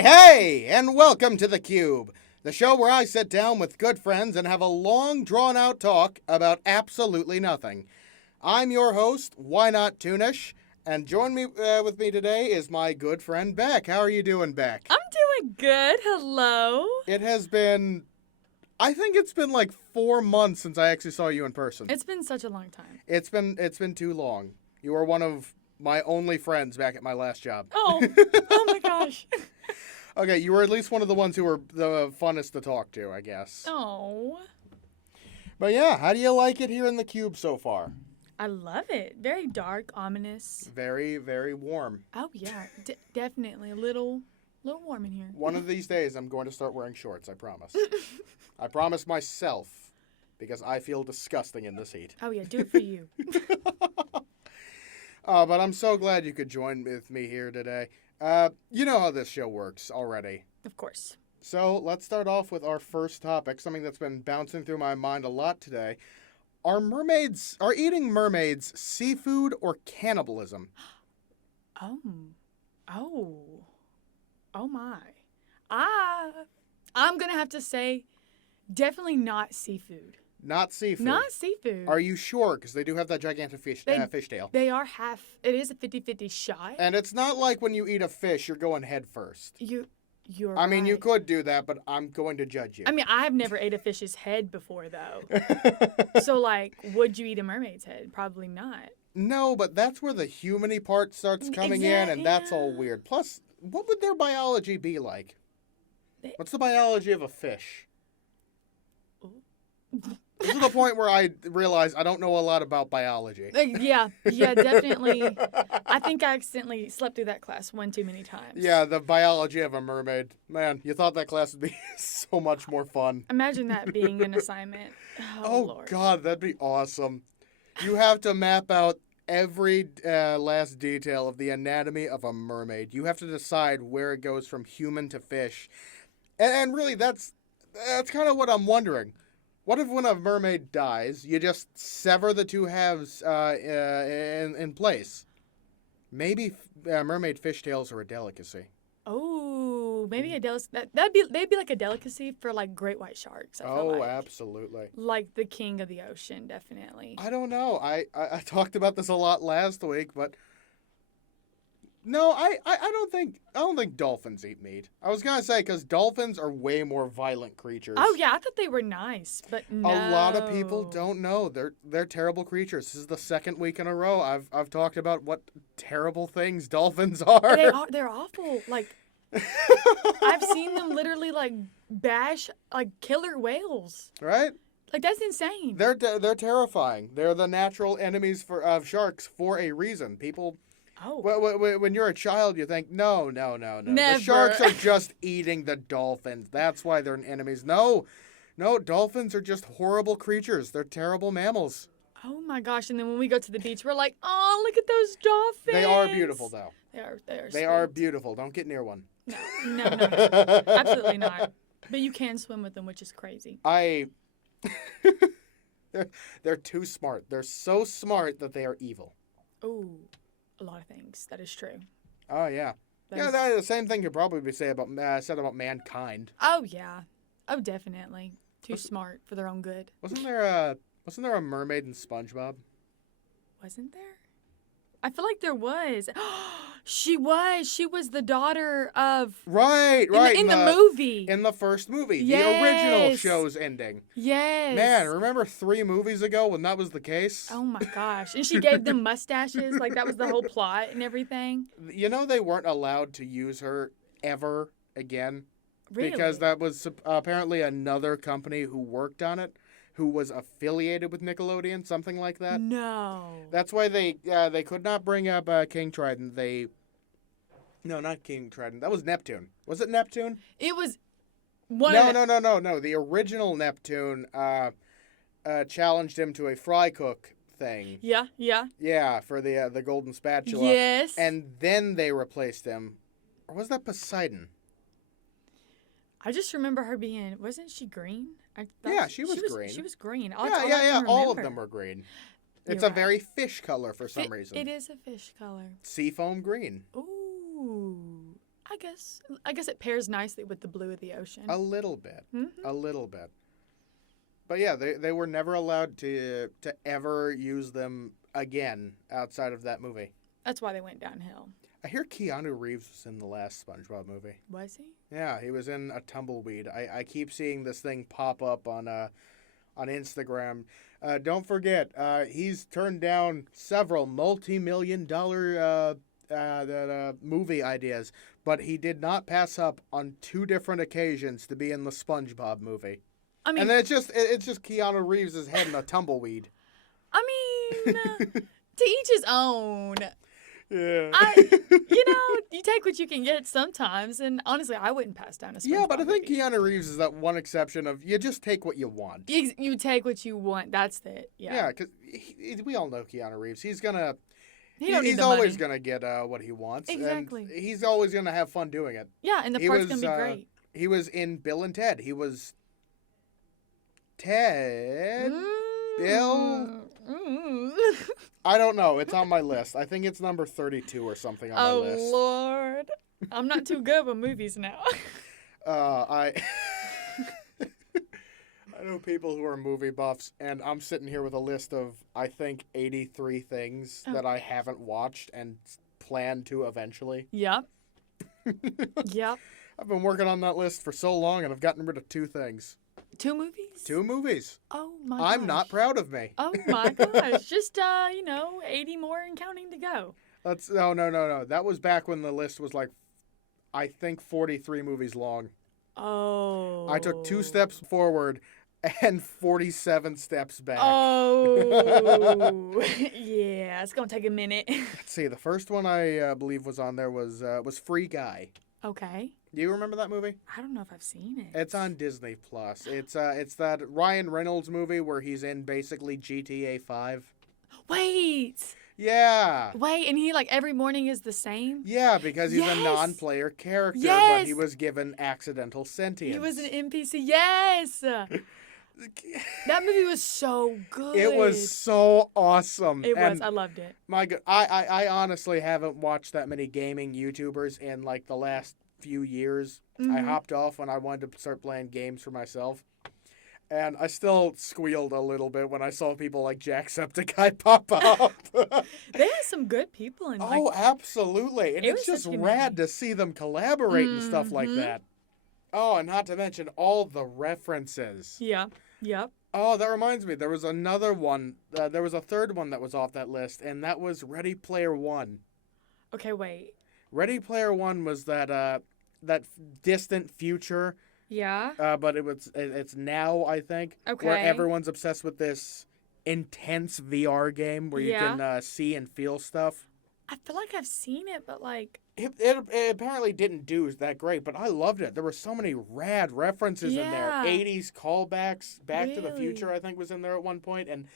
Hey, and welcome to The Cube, the show where I sit down with good friends and have a long, drawn-out talk about absolutely nothing. I'm your host, Whinot Tunish, and with me today is my good friend, Beck. How are you doing, Beck? I'm doing good. Hello. I think it's been like 4 months since I actually saw you in person. It's been such a long time. It's been too long. You were one of my only friends back at my last job. Oh my gosh. Okay, you were at least one of the ones who were the funnest to talk to, I guess. Oh. But yeah, how do you like it here in the Cube so far? I love it. Very dark, ominous. Very, very warm. Oh yeah, definitely a little warm in here. One of these days, I'm going to start wearing shorts, I promise. I promise myself, because I feel disgusting in this heat. Oh yeah, do it for you. But I'm so glad you could join with me here today. You know how this show works already. Of course. So let's start off with our first topic, something that's been bouncing through my mind a lot today. Are eating mermaids seafood or cannibalism? Oh my. I'm gonna have to say, definitely not seafood. Not seafood. Not seafood. Are you sure? Because they do have that gigantic fish tail. They are half. It is a 50-50 shot. And it's not like when you eat a fish, you're going head first. You're I mean, you right. could do that, but I'm going to judge you. I mean, I've never ate a fish's head before, though. So, like, would you eat a mermaid's head? Probably not. No, but that's where the humany part starts coming in, and that's all weird. Plus, what would their biology be like? What's the biology of a fish? This is the point where I realize I don't know a lot about biology. Yeah, definitely. I think I accidentally slept through that class one too many times. Yeah, the biology of a mermaid. Man, you thought that class would be so much more fun. Imagine that being an assignment. Oh Lord. God, that'd be awesome. You have to map out every last detail of the anatomy of a mermaid. You have to decide where it goes from human to fish. And really, that's kind of what I'm wondering. What if when a mermaid dies, you just sever the two halves in place? Maybe mermaid fishtails are a delicacy. Oh, maybe a delicacy. They'd be like a delicacy for like great white sharks. I feel like. Absolutely. Like the king of the ocean, definitely. I don't know. I talked about this a lot last week, but no, I don't think dolphins eat meat. I was gonna say because dolphins are way more violent creatures. Oh yeah, I thought they were nice, but no. A lot of people don't know they're terrible creatures. This is the second week in a row I've talked about what terrible things dolphins are. They're awful. Like I've seen them literally like bash like killer whales. Right? Like that's insane. They're terrifying. They're the natural enemies of sharks for a reason. People. Oh. When you're a child, you think, no. Never. The sharks are just eating the dolphins. That's why they're enemies. No, dolphins are just horrible creatures. They're terrible mammals. Oh my gosh! And then when we go to the beach, we're like, oh, look at those dolphins. They are beautiful, though. They are beautiful. Don't get near one. No, absolutely not. But you can swim with them, which is crazy. They're too smart. They're so smart that they are evil. Oh. A lot of things. That is true. Oh yeah, that's the same thing could probably be said about mankind. Oh yeah, oh definitely. Too smart for their own good. Wasn't there a mermaid in SpongeBob? Wasn't there? I feel like there was. She was the daughter of. Right. In the movie. In the first movie, yes. The original show's ending. Yes. Man, remember 3 movies ago when that was the case? Oh my gosh! And she gave them mustaches, like that was the whole plot and everything. You know they weren't allowed to use her ever again. Really? Because that was apparently another company who worked on it, who was affiliated with Nickelodeon, something like that. No. That's why they could not bring up King Trident. No, not King Trident. That was Neptune. Was it Neptune? It was No. The original Neptune challenged him to a fry cook thing. Yeah. Yeah, for the golden spatula. Yes. And then they replaced him. Or was that Poseidon? I just remember her being, wasn't she green? Yeah, she was green. She was green. Yeah. All of them were green. It's You're a very fish color for some reason. It is a fish color. Seafoam green. Ooh. I guess it pairs nicely with the blue of the ocean. A little bit. Mm-hmm. A little bit. But yeah, they were never allowed to ever use them again outside of that movie. That's why they went downhill. I hear Keanu Reeves was in the last SpongeBob movie. Was he? Yeah, he was in a tumbleweed. I keep seeing this thing pop up on Instagram. Don't forget, he's turned down several multi-million-dollar movie ideas, but he did not pass up on 2 different occasions to be in the SpongeBob movie. I mean, And then it's just Keanu Reeves' head in a tumbleweed. I mean, to each his own. Yeah. You take what you can get sometimes, and honestly, I wouldn't pass down a SpongeBob Yeah, but I think movie. Keanu Reeves is that one exception of you just take what you want. You take what you want. That's it. Yeah. Yeah, because we all know Keanu Reeves. He's gonna. He don't need He's the always money. gonna get what he wants. Exactly. And he's always gonna have fun doing it. Yeah, and the He part's was, gonna be great. He was in Bill and Ted. He was Ted. Bill? I don't know. It's on my list. I think it's number 32 or something on my list. Oh, Lord. I'm not too good with movies now. I know people who are movie buffs, and I'm sitting here with a list of, I think, 83 things that I haven't watched and plan to eventually. Yep. Yep. I've been working on that list for so long, and I've gotten rid of 2 things. 2 movies? 2 movies. Oh, my gosh. I'm not proud of me. Oh, my gosh. Just, 80 more and counting to go. No. That was back when the list was like, I think 43 movies long. Oh. I took 2 steps forward and 47 steps back. Oh. Yeah, it's going to take a minute. Let's see. The first one I believe was on there was Free Guy. Okay. Do you remember that movie? I don't know if I've seen it. It's on Disney Plus. It's that Ryan Reynolds movie where he's in basically GTA 5. Wait, Yeah. and he, every morning is the same? Yeah, because he's a Yes. non-player character, but Yes. he was given accidental sentience. He was an NPC. Yes. That movie was so good. It was so awesome. It was. And I loved it. my God, I honestly haven't watched that many gaming YouTubers in the last few years. I hopped off when I wanted to start playing games for myself. And I still squealed a little bit when I saw people like Jacksepticeye pop up. They had some good people in Oh, absolutely. And It it's was just such a good rad movie. to see them collaborate and stuff like that. Oh, and not to mention all the references. Yeah. Yep. Oh, that reminds me. There was another one. There was a third one that was off that list, and that was Ready Player One. Okay, wait. Ready Player One was that distant future, Yeah. but it's now, I think, where Okay. everyone's obsessed with this intense VR game where you Yeah. can see and feel stuff. I feel like I've seen it, but It apparently didn't do that great, but I loved it. There were so many rad references in there. Yeah. 80s callbacks. Back to the Really? Future, I think, was in there at one point. And,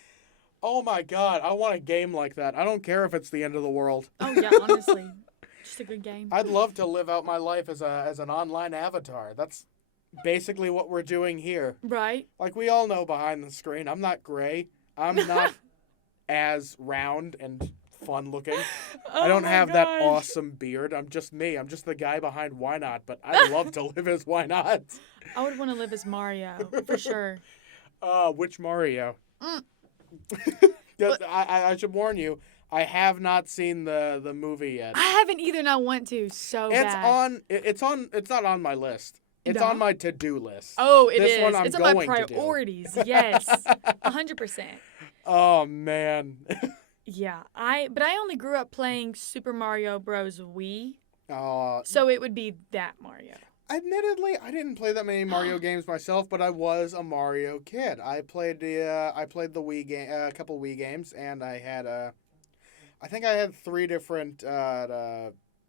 oh my God, I want a game like that. I don't care if it's the end of the world. oh yeah, honestly, just a good game. I'd love to live out my life as an online avatar. That's basically what we're doing here. Right. Like, we all know behind the screen, I'm not gray. I'm not as round and fun looking. I don't have that awesome beard. I'm just me. I'm just the guy behind Whinot, but I'd love to live as Whinot. I would want to live as Mario for sure. Which Mario? Mm. 'Cause I should warn you, I have not seen the movie yet. I haven't either, and I want to so bad. It's not on my list. It's No? on my to-do list. Oh, it This is. one I'm It's on my going to do. priorities. Yes, 100%. Oh man. Yeah, but I only grew up playing Super Mario Bros. Wii, Uh, so it would be that Mario. Admittedly, I didn't play that many Mario games myself, but I was a Mario kid. I played the Wii game, a couple Wii games, and I think I had 3 different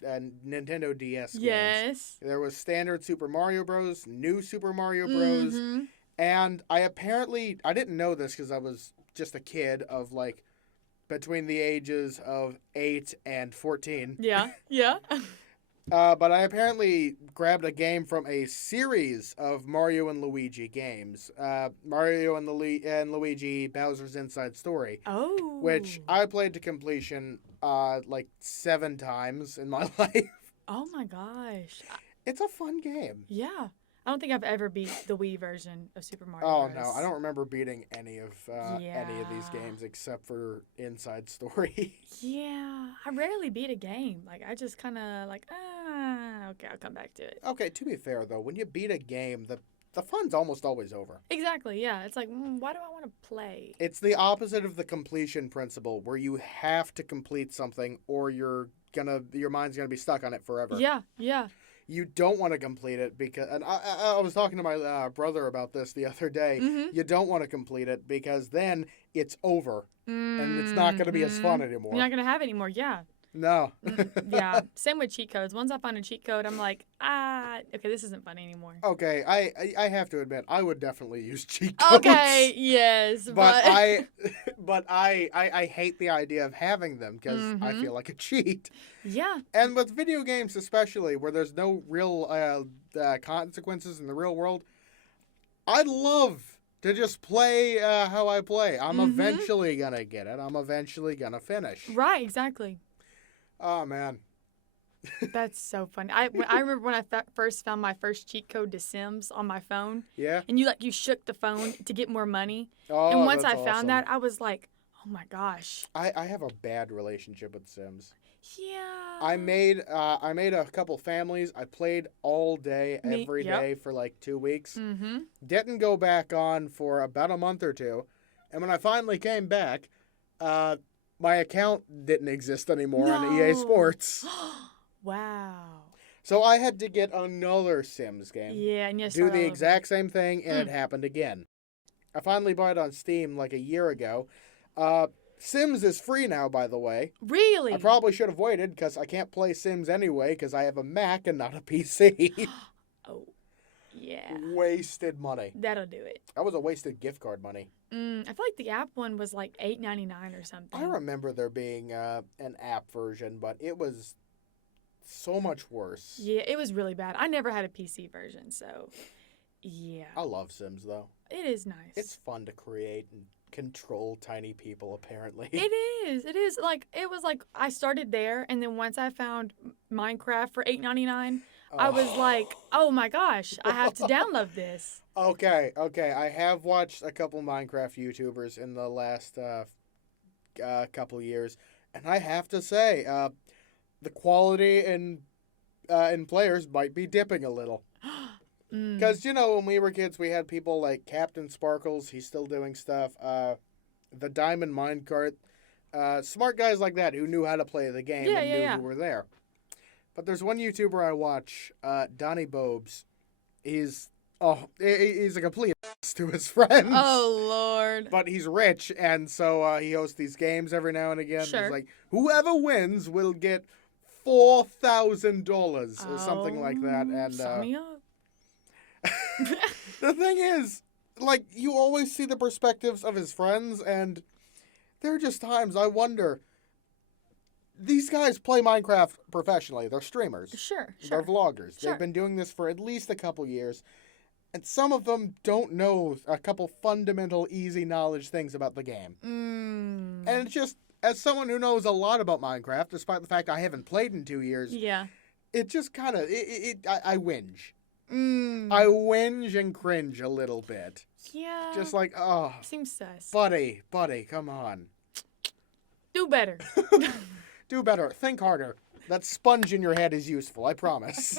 Nintendo DS games. Yes. There was standard Super Mario Bros, New Super Mario Bros, and I didn't know this because I was just a kid of between the ages of 8 and 14. Yeah. Yeah. But I apparently grabbed a game from a series of Mario and Luigi games. Mario and Luigi Bowser's Inside Story. Oh. Which I played to completion 7 times in my life. Oh my gosh. It's a fun game. Yeah. I don't think I've ever beat the Wii version of Super Mario Oh, Bros. no. I don't remember beating any of these games except for Inside Story. Yeah. I rarely beat a game. Like, I just kind of like, okay, I'll come back to it. Okay, to be fair, though, when you beat a game, the fun's almost always over. Exactly, yeah. It's like, why do I want to play? It's the opposite of the completion principle, where you have to complete something or your mind's gonna be stuck on it forever. Yeah, yeah. You don't want to complete it because, and I was talking to my brother about this the other day. Mm-hmm. You don't want to complete it because then it's over and it's not going to be as fun anymore. You're not going to have it anymore, yeah. No. Yeah, same with cheat codes. Once I find a cheat code, I'm like, okay, this isn't fun anymore. Okay, I have to admit, I would definitely use cheat codes. Okay, yes, but I hate the idea of having them because I feel like a cheat. Yeah. And with video games especially, where there's no real consequences in the real world, I'd love to just play how I play. I'm eventually going to get it. I'm eventually going to finish. Right, exactly. Oh, man. That's so funny. I remember when I first found my first cheat code to Sims on my phone. Yeah? And you shook the phone to get more money. Oh, and once I that's found awesome. that, I was like, oh my gosh. I have a bad relationship with Sims. Yeah. I made a couple families. I played all day, every day for like 2 weeks. Mm-hmm. Didn't go back on for about a month or two. And when I finally came back, my account didn't exist anymore on EA Sports. Wow. So I had to get another Sims game. Yeah, and you do the exact same thing, and it happened again. I finally bought it on Steam like a year ago. Sims is free now, by the way. Really? I probably should have waited because I can't play Sims anyway because I have a Mac and not a PC. Oh, yeah. Wasted money. That'll do it. That was a wasted gift card money. I feel like the app one was like $8.99 or something. I remember there being an app version, but it was so much worse. Yeah, it was really bad. I never had a PC version, so yeah. I love Sims, though. It is nice. It's fun to create and control tiny people, apparently. It is. It is. Like, it was like I started there, and then once I found Minecraft for $8.99, I was like, oh my gosh, I have to download this. Okay. I have watched a couple Minecraft YouTubers in the last couple years, and I have to say, the quality in players might be dipping a little. Because, when we were kids, we had people like Captain Sparkles. He's still doing stuff. The Diamond Minecart. Smart guys like that who knew how to play the game and knew who were there. But there's one YouTuber I watch, Donnie Bobes. He's a complete ass to his friends. Oh, Lord. But he's rich, and so he hosts these games every now and again. Sure. He's like, whoever wins will get $4,000 or something like that. And sign me up. the thing is, like, you always see the perspectives of his friends, and there are just times I wonder, these guys play Minecraft professionally. They're streamers. Sure. They're vloggers. Sure. They've been doing this for at least a couple years, and some of them don't know a couple fundamental, easy knowledge things about the game. And it's just, as someone who knows a lot about Minecraft, despite the fact I haven't played in 2 years, it just kind of, I whinge. I whinge and cringe a little bit. Yeah. Just like, oh. Seems sus. Buddy, come on. Do better. Do better. Think harder. That sponge in your head is useful, I promise.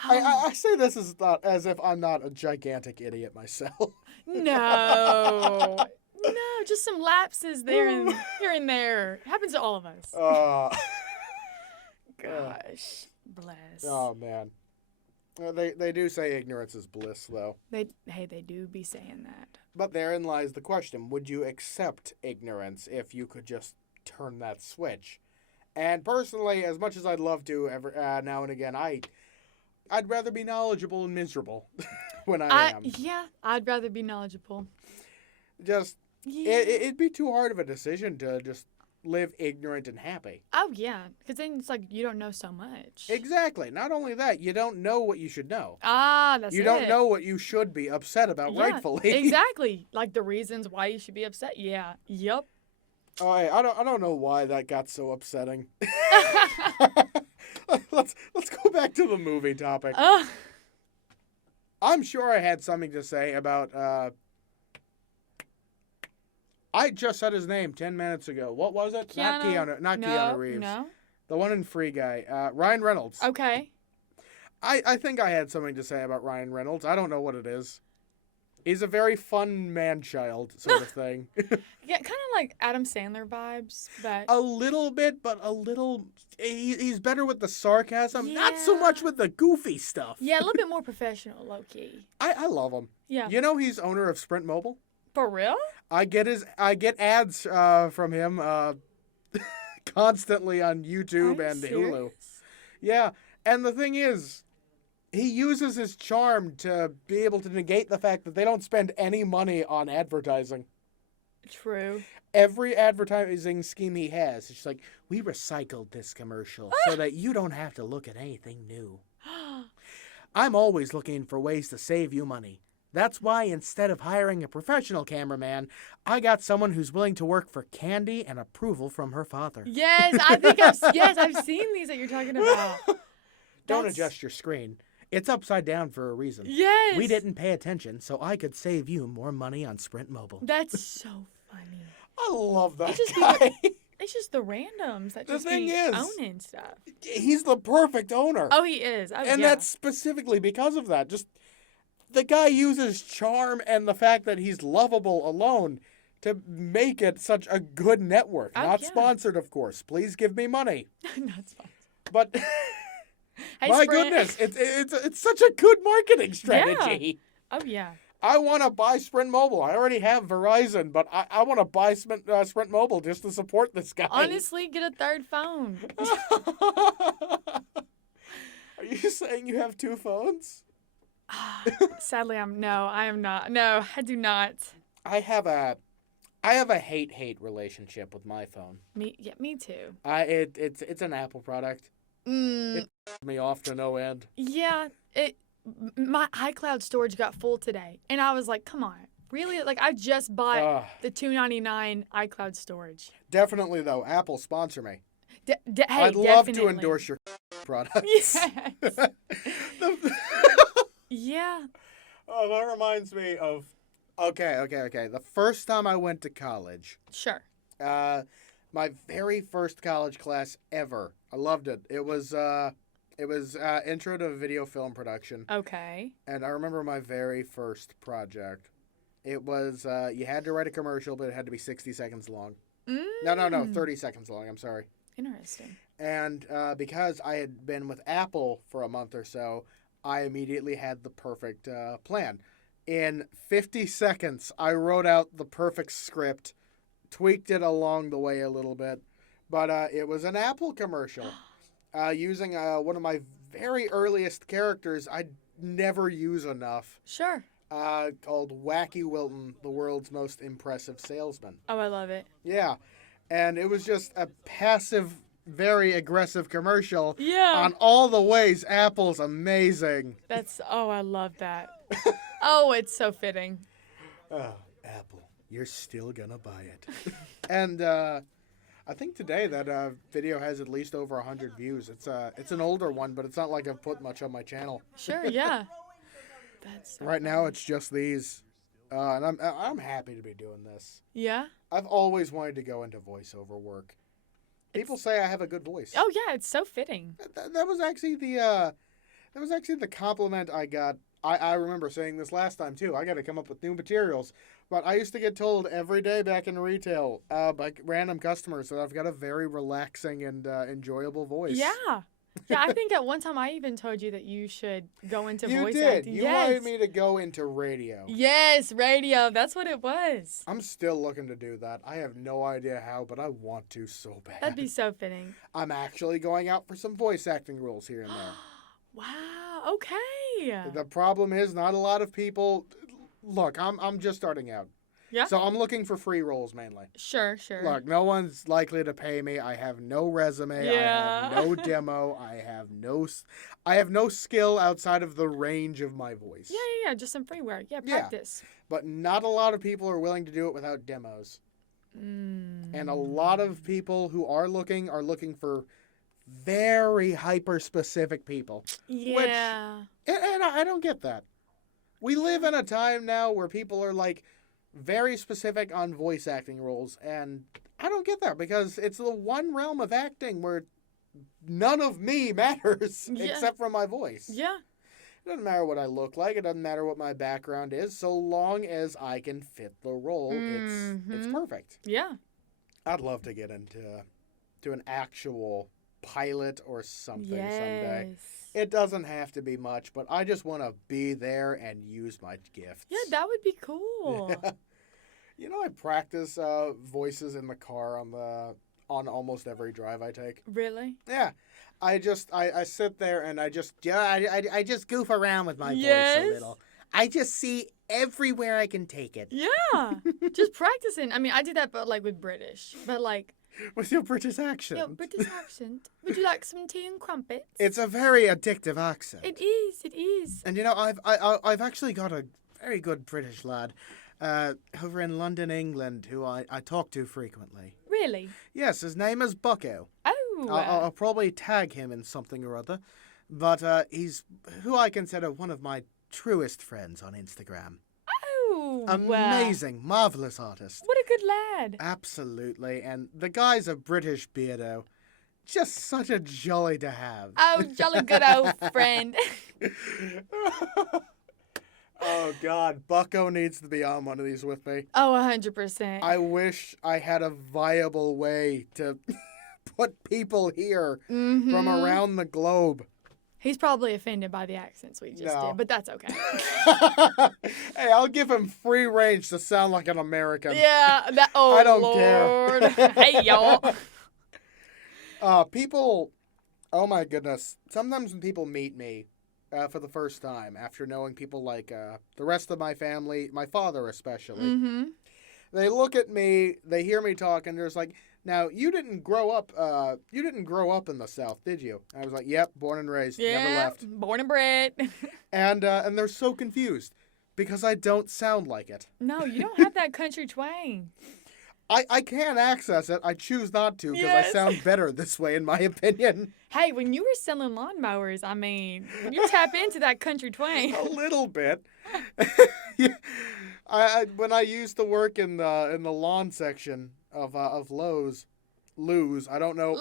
I say this as if I'm not a gigantic idiot myself. No. No, just some lapses there and here and there. It happens to all of us. Gosh. Bless. Oh, man. They do say ignorance is bliss, though. They do be saying that. But therein lies the question. Would you accept ignorance if you could just turn that switch? And personally, as much as I'd love to every now and again, I'd rather be knowledgeable and miserable when I am. Yeah, I'd rather be knowledgeable. Just, it'd be too hard of a decision to just live ignorant and happy. Oh, yeah, because then it's like you don't know so much. Exactly. Not only that, you don't know what you should know. That's You don't know what you should be upset about rightfully. Exactly. Like the reasons why you should be upset. Yeah. Yep. Oh, I don't know why that got so upsetting. let's go back to the movie topic. I'm sure I had something to say about. I just said his name 10 minutes ago. What was it? Not Keanu Reeves. No. The one in Free Guy. Ryan Reynolds. Okay. I think I had something to say about Ryan Reynolds. I don't know what it is. He's a very fun man-child sort of thing. Yeah, kind of like Adam Sandler vibes, but A little bit, but a little... He's better with the sarcasm, not so much with the goofy stuff. yeah, a little bit more professional, low-key. I love him. Yeah. You know he's owner of Sprint Mobile? For real? I get ads from him constantly on YouTube and Hulu. Yeah, and the thing is, he uses his charm to be able to negate the fact that they don't spend any money on advertising. True. Every advertising scheme he has, it's like, we recycled this commercial so that you don't have to look at anything new. I'm always looking for ways to save you money. That's why instead of hiring a professional cameraman, I got someone who's willing to work for candy and approval from her father. Yes, I think I've seen these that you're talking about. Don't adjust your screen. It's upside down for a reason. Yes. We didn't pay attention, so I could save you more money on Sprint Mobile. That's so funny. I love that guy. It's just the randoms that The just thing be is- owning stuff. He's the perfect owner. Oh, he is. Oh, And yeah. that's specifically because of that. Just the guy uses charm and the fact that he's lovable alone to make it such a good network. Oh, Not yeah. sponsored, of course. Please give me money. That's fine. But Hey, my Sprint. goodness, it's such a good marketing strategy. Oh, yeah. I want to buy Sprint Mobile. I already have Verizon, but I want to buy Sprint Mobile just to support this guy. Honestly, get a third phone. Are you saying you have two phones? Sadly, I am not. No, I do not. I have a hate relationship with my phone. Me too. It's an Apple product. Mm, It me off to no end. yeah, my iCloud storage got full today, and I was like, "Come on, really?" Like, I just bought Ugh. the $2.99 iCloud storage. Definitely though, Apple sponsor me. Hey, I'd love to definitely. endorse your products. Yes. Yeah. Oh, that reminds me of. Okay. The first time I went to college, Sure. my very first college class ever. I loved it. It was intro to video film production, Okay. and I remember my very first project. It was you had to write a commercial, but it had to be 60 seconds long. No, 30 seconds long. I'm sorry. Interesting. And because I had been with Apple for a month or so, I immediately had the perfect plan. In 50 seconds, I wrote out the perfect script, tweaked it along the way a little bit, but it was an Apple commercial using one of my very earliest characters I'd never use enough, Sure. called Wacky Wilton, the world's most impressive salesman. Oh, I love it. Yeah, and it was just a passive, very aggressive commercial Yeah. on all the ways Apple's amazing. I love that. Oh, it's so fitting. Oh, Apple, you're still gonna buy it. And I think today that video has at least over 100 views. It's an older one, but it's not like I've put much on my channel. Sure, yeah. That's so Right now, funny. it's just these, and I'm happy to be doing this. Yeah. I've always wanted to go into voiceover work. People say I have a good voice. Oh yeah, it's so fitting. That was actually the compliment I got. I remember saying this last time too. I got to come up with new materials, but I used to get told every day back in retail by random customers that I've got a very relaxing and enjoyable voice. Yeah. Yeah, I think at one time I even told you that you should go into You voice did. acting. You Yes. wanted me to go into radio. Yes, radio. That's what it was. I'm still looking to do that. I have no idea how, but I want to so bad. That'd be so fitting. I'm actually going out for some voice acting roles here and there. Wow. Okay. The problem is not a lot of people. Look, I'm just starting out. Yeah. So I'm looking for free roles mainly. Sure. Look, no one's likely to pay me. I have no resume. Yeah. I have no demo. I have no skill outside of the range of my voice. Yeah. Just some freeware. Yeah, Yeah. practice. But not a lot of people are willing to do it without demos. Mm. And a lot of people who are looking for very hyper-specific people. Yeah. And I don't get that. We live in a time now where people are, like, very specific on voice acting roles, and I don't get that because it's the one realm of acting where none of me matters except for my voice. Yeah. It doesn't matter what I look like. It doesn't matter what my background is. So long as I can fit the role, it's perfect. Yeah. I'd love to get into an actual pilot or something someday. It doesn't have to be much, but I just want to be there and use my gifts. Yeah, that would be cool. Yeah. You know, I practice voices in the car on almost every drive I take. Really? Yeah. I sit there and I just goof around with my voice a little. I just see everywhere I can take it. Yeah. Just practicing. I mean, I do that, but like with British. But like. With your British accent. Yeah, British accent. Would you like some tea and crumpets? It's a very addictive accent. It is. It is. And you know, I've actually got a very good British lad over in London, England, who I talk to frequently. Really? Yes, his name is Bucko. Oh. I'll probably tag him in something or other, but he's who I consider one of my truest friends on Instagram. Oh. Amazing, marvelous artist. What a good lad. Absolutely, and the guy's a British beardo. Just such a jolly to have. Oh, jolly good old friend. Oh, God. Bucko needs to be on one of these with me. Oh, 100%. I wish I had a viable way to put people here from around the globe. He's probably offended by the accents we just did, but that's okay. Hey, I'll give him free range to sound like an American. Yeah. I don't care. Hey, y'all. People, oh my goodness. Sometimes when people meet me for the first time, after knowing people like the rest of my family, my father especially, they look at me, they hear me talk, and they're just like, now, you didn't grow up in the South, did you? I was like, yep, born and raised, never left. Born and bred. And they're so confused because I don't sound like it. No, you don't have that country twang. I can access it. I choose not to because I sound better this way, in my opinion. Hey, when you were selling lawnmowers, I mean, you tap into that country twang. A little bit. Yeah. When I used to work in the lawn section of Lowe's, I don't know.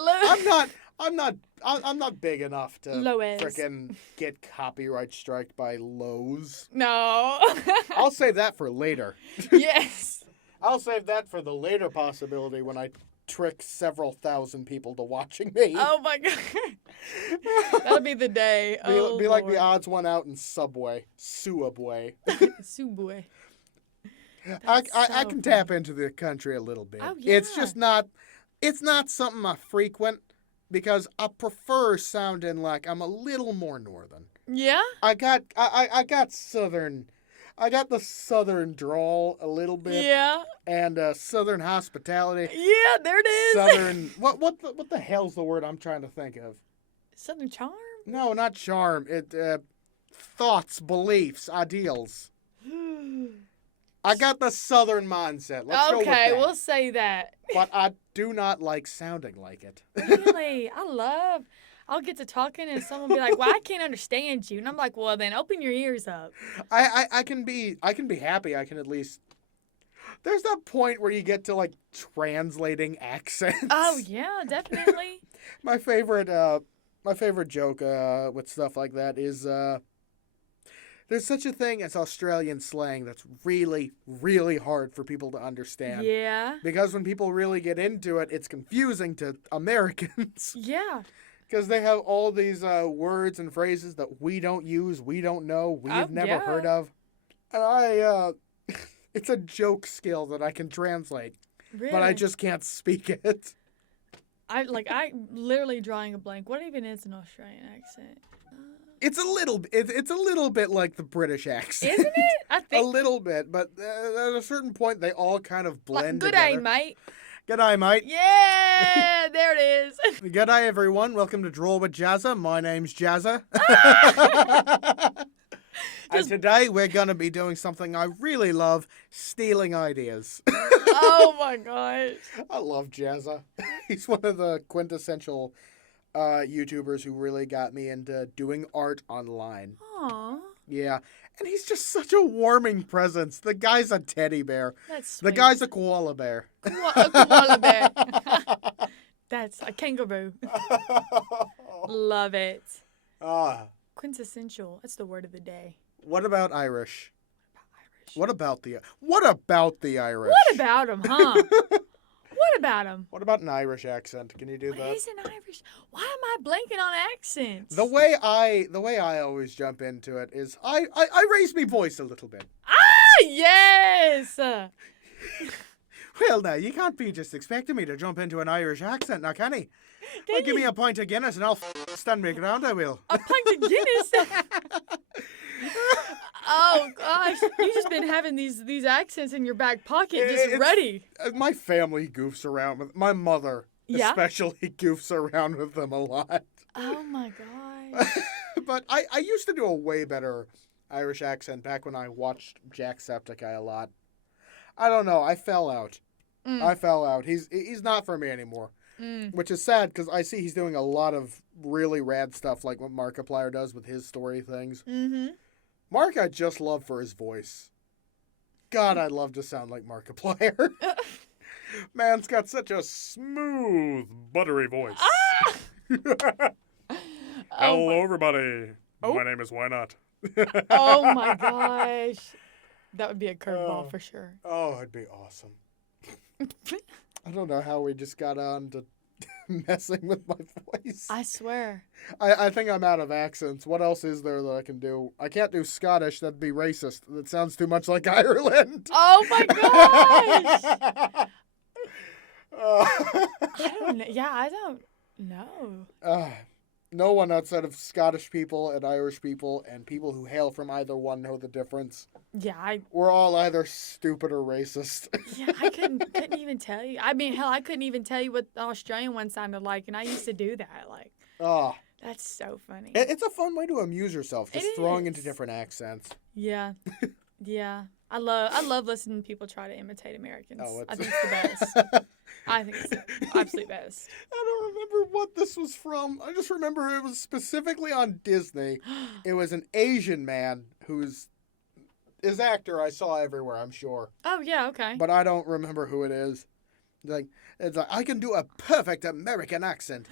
I'm not big enough to frickin' get copyright striked by Lowe's. No. I'll save that for later. Yes. I'll save that for the later possibility when I trick several thousand people to watching me. Oh my God. That'll be the day. Be like the odds one out in Subway. Subway. Subway. I can tap into the country a little bit. Oh, yeah. It's just not something I frequent because I prefer sounding like I'm a little more northern. Yeah? I got southern. I got the southern drawl a little bit. Yeah. And southern hospitality. Yeah, there it is. Southern what the hell's the word I'm trying to think of? Southern charm? No, not charm. Thoughts, beliefs, ideals. I got the southern mindset. Let's go with that. Okay, we'll say that. But I do not like sounding like it. Really? I'll get to talking and someone will be like, well, I can't understand you. And I'm like, well, then open your ears up. I can be happy. I can at least... There's that point where you get to, like, translating accents. Oh, yeah, definitely. My favorite joke with stuff like that is... There's such a thing as Australian slang that's really, really hard for people to understand. Yeah. Because when people really get into it, it's confusing to Americans. Yeah. Because they have all these words and phrases that we don't use, we don't know, we've never heard of. And it's a joke skill that I can translate. Really? But I just can't speak it. I'm literally drawing a blank. What even is an Australian accent? It's a little bit like the British accent. Isn't it? I think. A little bit, but at a certain point, they all kind of blend Good together. day, mate. G'day, mate. Yeah, there it is. G'day, everyone. Welcome to Draw with Jazza. My name's Jazza. And today, we're going to be doing something I really love, stealing ideas. Oh, my gosh. I love Jazza. He's one of the quintessential YouTubers who really got me into doing art online. Aw, Yeah, and he's just such a warming presence. The guy's a teddy bear. that's sweet. The guy's a koala bear. A koala bear. That's a kangaroo. Love it. Ah, Quintessential. That's the word of the day. what about Irish? Irish. What about the Irish? What about him, huh? What about him? What about an Irish accent? Can you do What that? is an Irish? Why am I blanking on accents? The way I always jump into it is I raise my voice a little bit. Ah, yes. Well, now you can't be just expecting me to jump into an Irish accent, now can he? Well, give me a pint of Guinness and I'll stand my ground. I will. A pint of Guinness. Oh gosh, you've just been having these accents in your back pocket, just ready. My family goofs around with my mother, Yeah? especially goofs around with them a lot. Oh my gosh. But I used to do a way better Irish accent back when I watched Jacksepticeye a lot. I don't know. I fell out. I fell out. He's not for me anymore. Which is sad because I see he's doing a lot of really rad stuff like what Markiplier does with his story things. Mm-hmm. Mark I just love for his voice. God, I'd love to sound like Markiplier. Man's got such a smooth, buttery voice. Hello, everybody. Oh. My name is Whinot. Oh my gosh. That would be a curveball for sure. Oh, it'd be awesome. I don't know how we just got on to messing with my voice. I swear. I think I'm out of accents. What else is there that I can do? I can't do Scottish. That'd be racist. That sounds too much like Ireland. Oh my gosh. I don't know. Yeah, I don't know. No one outside of Scottish people and Irish people and people who hail from either one know the difference. Yeah, We're all either stupid or racist. I couldn't even tell you. I mean, hell, I couldn't even tell you what the Australian one sounded like, and I used to do that. Like, that's so funny. It's a fun way to amuse yourself, just throwing into is. different accents. Yeah, yeah. I love listening to people try to imitate Americans. I think it's the best. I think it's the absolute best. I don't remember what this was from. I just remember it was specifically on Disney. It was an Asian man who's his actor I saw everywhere, I'm sure. Oh yeah, okay. But I don't remember who it is. It's like I can do a perfect American accent.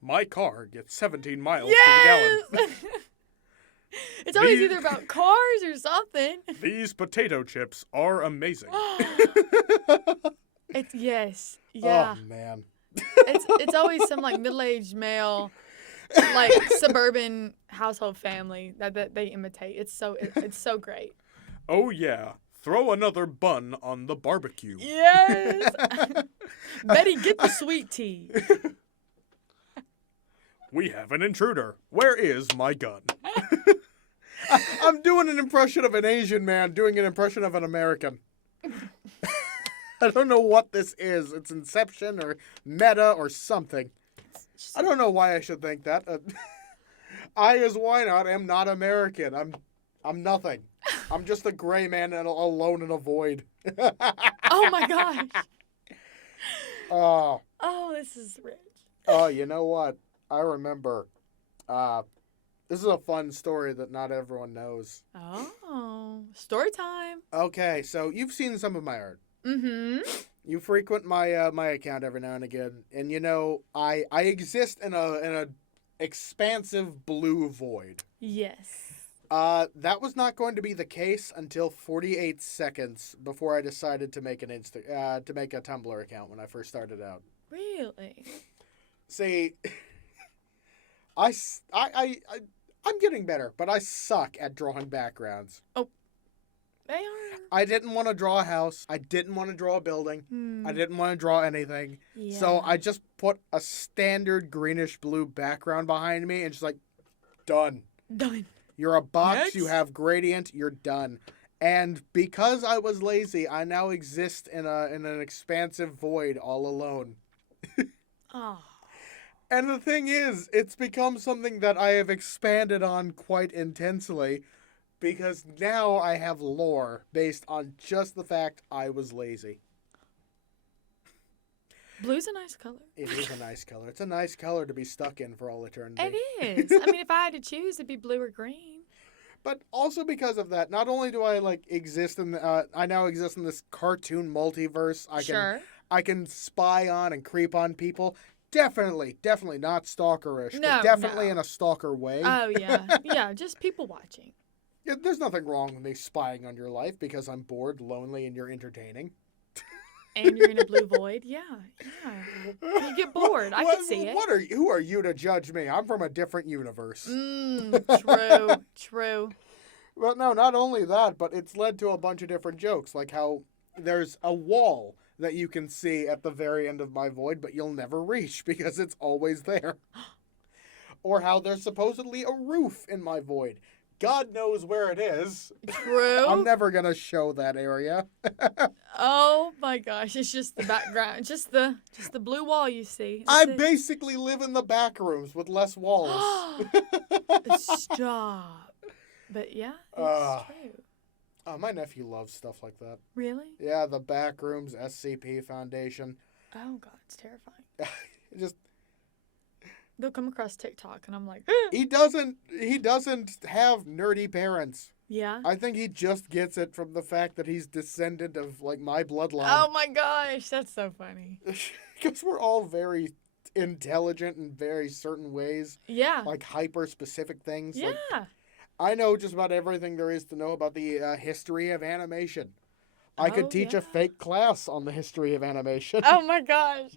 My car gets 17 miles to the gallon. It's always either about cars or something. These potato chips are amazing. Yes. Yeah. Oh man. It's always some like middle-aged male, like suburban household family that they imitate. It's so great. Oh yeah. Throw another bun on the barbecue. Yes. Betty, get the sweet tea. We have an intruder. Where is my gun? I'm doing an impression of an Asian man doing an impression of an American. I don't know what this is. It's Inception or Meta or something. I don't know why I should think that. I, as Whinot, am not American. I'm nothing. I'm just a gray man alone in a void. Oh my gosh. Oh, This is rich. oh, you know what? I remember. This is a fun story that not everyone knows. Oh, story time. Okay, so you've seen some of my art. Mm-hmm. You frequent my my account every now and again, and you know I exist in a expansive blue void. Yes. That was not going to be the case until 48 seconds before I decided to make a Tumblr account when I first started out. Really? See, I'm getting better, but I suck at drawing backgrounds. Oh, they are. I didn't want to draw a house. I didn't want to draw a building. I didn't want to draw anything. Yeah. So I just put a standard greenish blue background behind me and just like, done. Done. You're a box. Next. You have gradient. You're done. And because I was lazy, I now exist in an expansive void all alone. Oh. And the thing is, it's become something that I have expanded on quite intensely because now I have lore based on just the fact I was lazy. Blue's a nice color. It is a nice color. It's a nice color to be stuck in for all eternity. It is. I mean, if I had to choose, it'd be blue or green. But also because of that, not only do I exist in I now exist in this cartoon multiverse. I can spy on and creep on people. Definitely not stalkerish. No, but definitely no. in a stalker way. Oh yeah, yeah, just people watching. Yeah, there's nothing wrong with me spying on your life because I'm bored, lonely, and you're entertaining. And you're in a blue void. Yeah. You get bored. I can see it. Who are you to judge me? I'm from a different universe. True. Well, no, not only that, but it's led to a bunch of different jokes, like how there's a wall that you can see at the very end of my void, but you'll never reach because it's always there. Or how there's supposedly a roof in my void. God knows where it is. True. I'm never going to show that area. Oh my gosh, it's just the background, just the blue wall you see. I basically live in the back rooms with less walls. Stop. But yeah, it's true. My nephew loves stuff like that. Really? Yeah, the back rooms, SCP Foundation. Oh god, it's terrifying. Just they'll come across TikTok and I'm like, he doesn't have nerdy parents. yeah. I think he just gets it from the fact that he's descendant of my bloodline. Oh my gosh, that's so funny. Because we're all very intelligent in very certain ways. Yeah. Like hyper specific things. Yeah. I know just about everything there is to know about the history of animation. I could teach a fake class on the history of animation. Oh my gosh.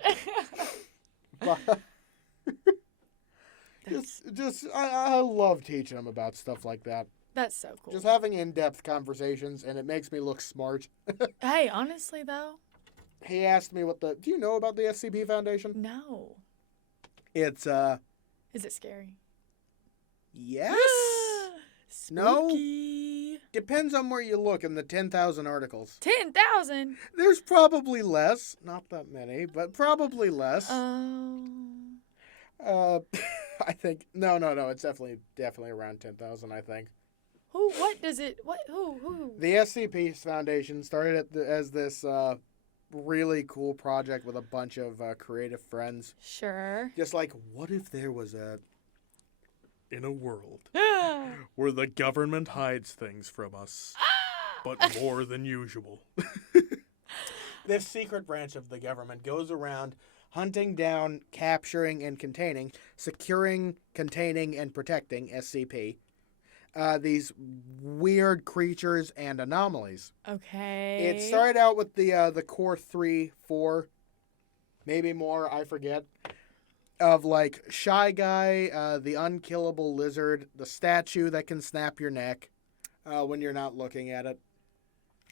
I love teaching them about stuff like that. That's so cool. Just having in-depth conversations, and it makes me look smart. Hey, honestly though. He asked me do you know about the SCP Foundation? No. It's, Is it scary? yes. Spooky. No. Depends on where you look in the 10,000 articles. 10,000? There's probably less. Not that many, but probably less. I think, no. It's definitely around 10,000, I think. Who The SCP Foundation started as this really cool project with a bunch of creative friends. Sure. Just what if there was in a world where the government hides things from us, but more than usual. This secret branch of the government goes around hunting down, capturing, and containing, securing, containing, and protecting, SCP, these weird creatures and anomalies. Okay. It started out with the core 3, 4, maybe more, I forget, of Shy Guy, the unkillable lizard, the statue that can snap your neck when you're not looking at it.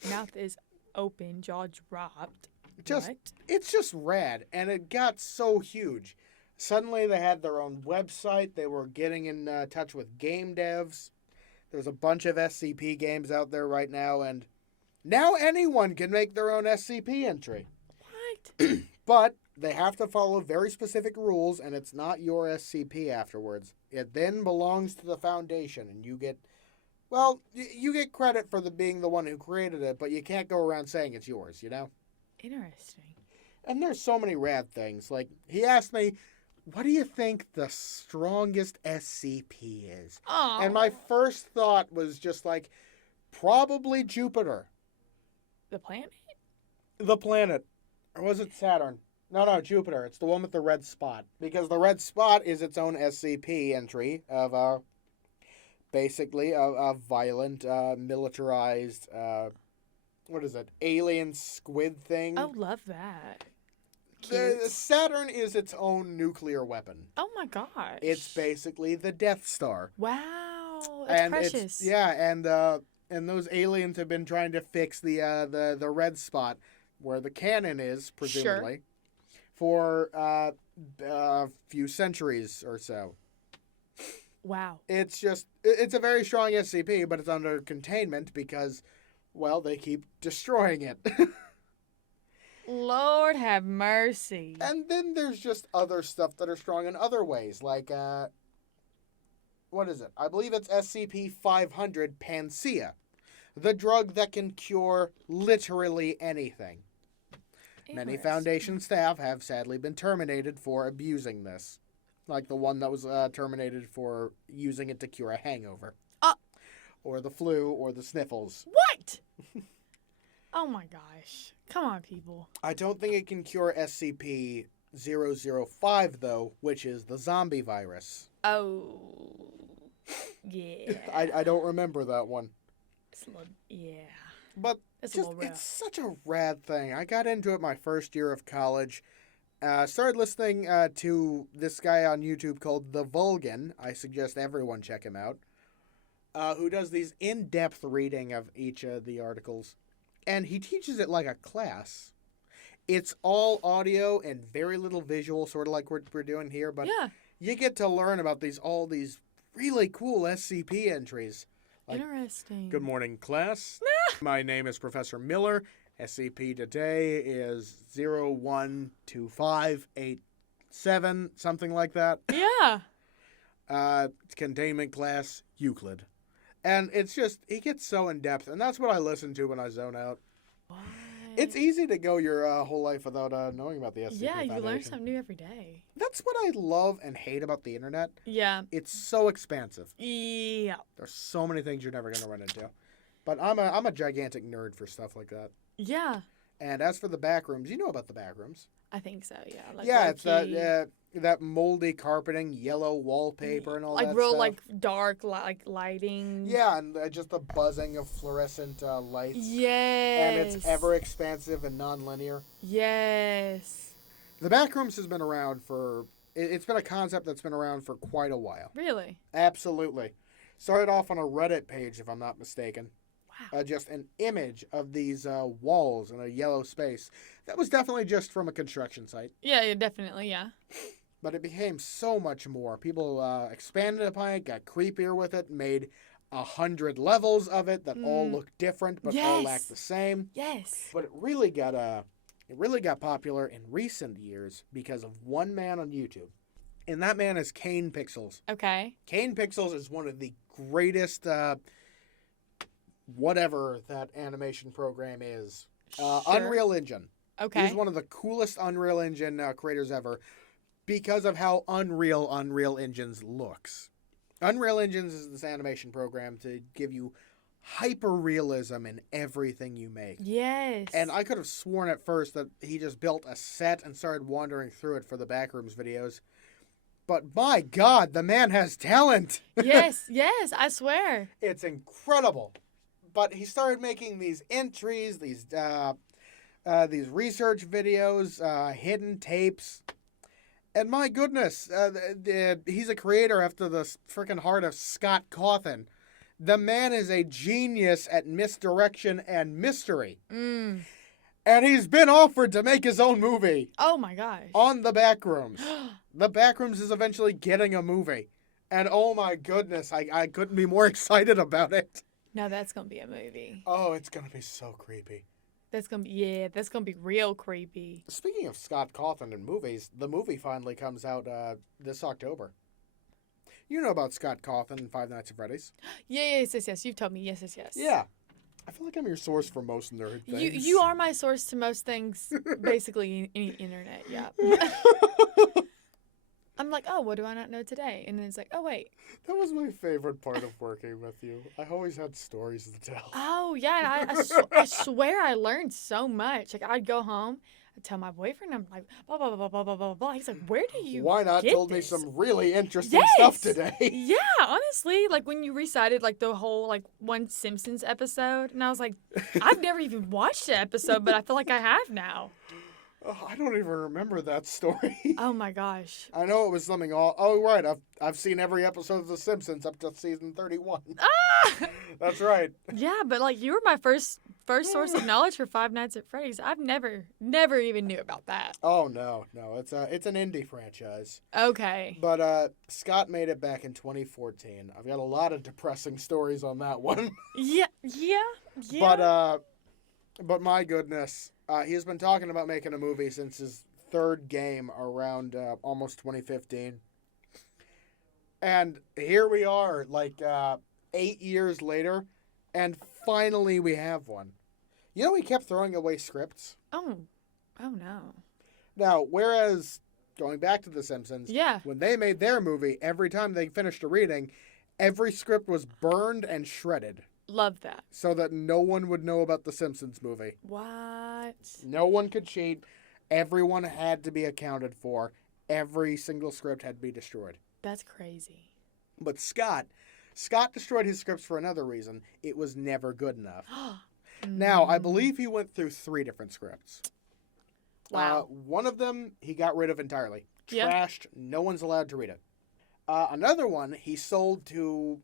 Mouth is open, jaw dropped. It's just rad, and it got so huge. Suddenly they had their own website. They were getting in touch with game devs. There's a bunch of SCP games out there right now, and now anyone can make their own SCP entry. What? But they have to follow very specific rules, and it's not your SCP afterwards. It then belongs to the Foundation, and you get credit for being the one who created it, but you can't go around saying it's yours, you know? Interesting. And there's so many rad things. He asked me, what do you think the strongest SCP is? Oh. And my first thought was just probably Jupiter. The planet? The planet. Or was it Saturn? No, Jupiter. It's the one with the red spot. Because the red spot is its own SCP entry of basically a violent, militarized, alien squid thing. Oh, love that. Saturn is its own nuclear weapon. Oh my gosh. It's basically the Death Star. Wow. It's precious. And those aliens have been trying to fix the red spot where the cannon is, presumably, for a few centuries or so. Wow. It's a very strong SCP, but it's under containment because, they keep destroying it. Lord have mercy. And then there's just other stuff that are strong in other ways, what is it? I believe it's SCP-500 Panacea, the drug that can cure literally anything. Many Foundation staff have sadly been terminated for abusing this. Like the one that was terminated for using it to cure a hangover. Or the flu, or the sniffles. What? Oh my gosh. Come on, people. I don't think it can cure SCP-005, though, which is the zombie virus. Oh. Yeah. I don't remember that one. It's a little, yeah. But It's just, a little rough. it's such a rad thing. I got into it my first year of college. Started listening to this guy on YouTube called The Vulgan. I suggest everyone check him out. Who does these in-depth reading of each of the articles. And he teaches it like a class. It's all audio and very little visual, sort of like what we're doing here. But Yeah. you get to learn about all these really cool SCP entries. Like, Interesting. good morning, class. My name is Professor Miller. SCP today is 012587, something like that. Yeah. Containment class, Euclid. And it's just, he gets so in-depth, and that's what I listen to when I zone out. What? It's easy to go your whole life without knowing about the SCP Yeah, you learn Foundation. something new every day. That's what I love and hate about the internet. Yeah. It's so expansive. Yeah. There's so many things you're never going to run into. But I'm a gigantic nerd for stuff like that. Yeah. And as for the back rooms, you know about the back rooms. I think so, yeah. Like Yeah, it's low-key, that moldy carpeting, yellow wallpaper, and all that like real stuff. like dark like lighting. Yeah, and just the buzzing of fluorescent lights. Yes. And it's ever expansive and non-linear. Yes. The backrooms has been around it's been a concept that's been around for quite a while. Really? Absolutely. Started off on a Reddit page, if I'm not mistaken. Wow. Just an image of these walls in a yellow space. That was definitely just from a construction site. Yeah, definitely, yeah. But it became so much more. People expanded upon it, got creepier with it, made 100 levels of it that all look different but all Yes. act the same. Yes. But it really got popular in recent years because of one man on YouTube. And that man is Kane Pixels. Okay. Kane Pixels is one of the greatest whatever that animation program is. Sure. Unreal Engine. Okay. He's one of the coolest Unreal Engine creators ever because of how Unreal Engines looks. Unreal Engines is this animation program to give you hyper-realism in everything you make. Yes. And I could have sworn at first that he just built a set and started wandering through it for the Backrooms videos. But my God, the man has talent. yes, I swear. It's incredible. But he started making these entries, these research videos, hidden tapes. And my goodness, he's a creator after the freaking heart of Scott Cawthon. The man is a genius at misdirection and mystery. Mm. And he's been offered to make his own movie Oh my gosh. on the Backrooms. The Backrooms is eventually getting a movie. And oh my goodness, I couldn't be more excited about it. No, that's gonna be a movie. Oh, it's going to be so creepy. That's gonna be real creepy. Speaking of Scott Cawthon and movies, the movie finally comes out this October. You know about Scott Cawthon and Five Nights at Freddy's? Yes. You've told me. Yes. Yeah. I feel like I'm your source for most nerd things. You are my source to most things, basically, in the internet. Yeah. I'm like, oh, what do I not know today? And then it's like, oh wait. That was my favorite part of working with you. I always had stories to tell. Oh yeah, I swear I learned so much. Like I'd go home, I'd tell my boyfriend, I'm like, blah blah blah blah blah blah blah. He's like, where do you? Whinot get told this? me some really interesting stuff today. Yeah, honestly, like when you recited like the whole like one Simpsons episode, and I was like, I've never even watched the episode, but I feel like I have now. Oh, I don't even remember that story. Oh my gosh. I know it was something oh right, I've seen every episode of The Simpsons up to season 31. Ah! That's right. Yeah, but like you were my first source of knowledge for Five Nights at Freddy's. I've never even knew about that. Oh no, it's an indie franchise. Okay. But Scott made it back in 2014. I've got a lot of depressing stories on that one. Yeah. But my goodness, he's been talking about making a movie since his third game around almost 2015. And here we are, like 8 years later, and finally we have one. You know, he kept throwing away scripts. Oh. Oh, no. Now, whereas going back to The Simpsons, Yeah. when they made their movie, every time they finished a reading, every script was burned and shredded Love that. so that no one would know about The Simpsons movie. What? No one could cheat. Everyone had to be accounted for. Every single script had to be destroyed. That's crazy. But Scott destroyed his scripts for another reason. It was never good enough. Now, I believe he went through 3 different scripts. Wow. One of them he got rid of entirely. Yeah. Trashed. No one's allowed to read it. Another one he sold to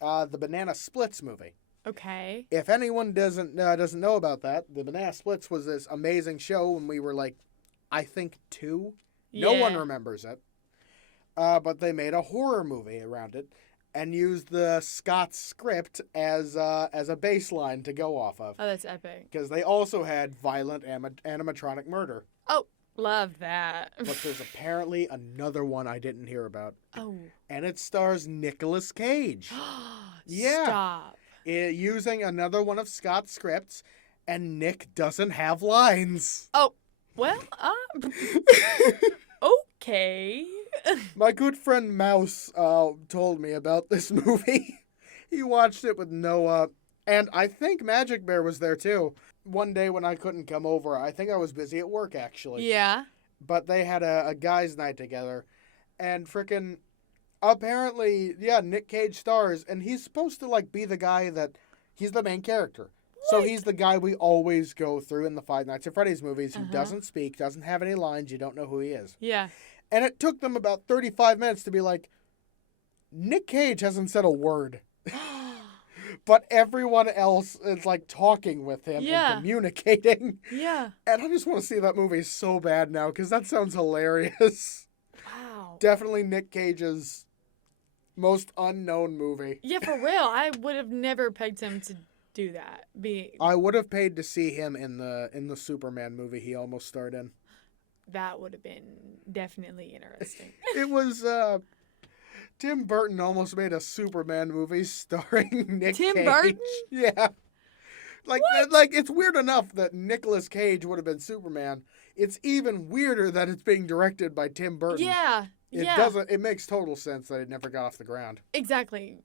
the Banana Splits movie. Okay. If anyone doesn't know about that, the Banana Splits was this amazing show when we were like, I think 2. No one remembers it. But they made a horror movie around it and used the Scott script as a baseline to go off of. Oh, that's epic. Because they also had violent animatronic murder. Oh, love that. But there's apparently another one I didn't hear about. Oh. And it stars Nicolas Cage. Yeah. Stop. Using another one of Scott's scripts, and Nick doesn't have lines. Oh, well, okay. My good friend Mouse told me about this movie. He watched it with Noah, and I think Magic Bear was there too. One day when I couldn't come over, I think I was busy at work actually. Yeah. But they had a guys' night together, and frickin' apparently, yeah, Nick Cage stars, and he's supposed to like be the guy that he's the main character. So he's the guy we always go through in the Five Nights at Freddy's movies who doesn't speak, doesn't have any lines, you don't know who he is. Yeah. And it took them about 35 minutes to be like, Nick Cage hasn't said a word. But everyone else is like talking with him and communicating. Yeah. And I just want to see that movie so bad now because that sounds hilarious. Wow. Definitely Nick Cage's most unknown movie. Yeah, for real. I would have never pegged him to do that. I would have paid to see him in the Superman movie he almost starred in. That would have been definitely interesting. It was Tim Burton almost made a Superman movie starring Nick Cage. Tim Burton? Yeah. Like it's weird enough that Nicolas Cage would have been Superman. It's even weirder that it's being directed by Tim Burton. Yeah. It makes total sense that it never got off the ground. Exactly.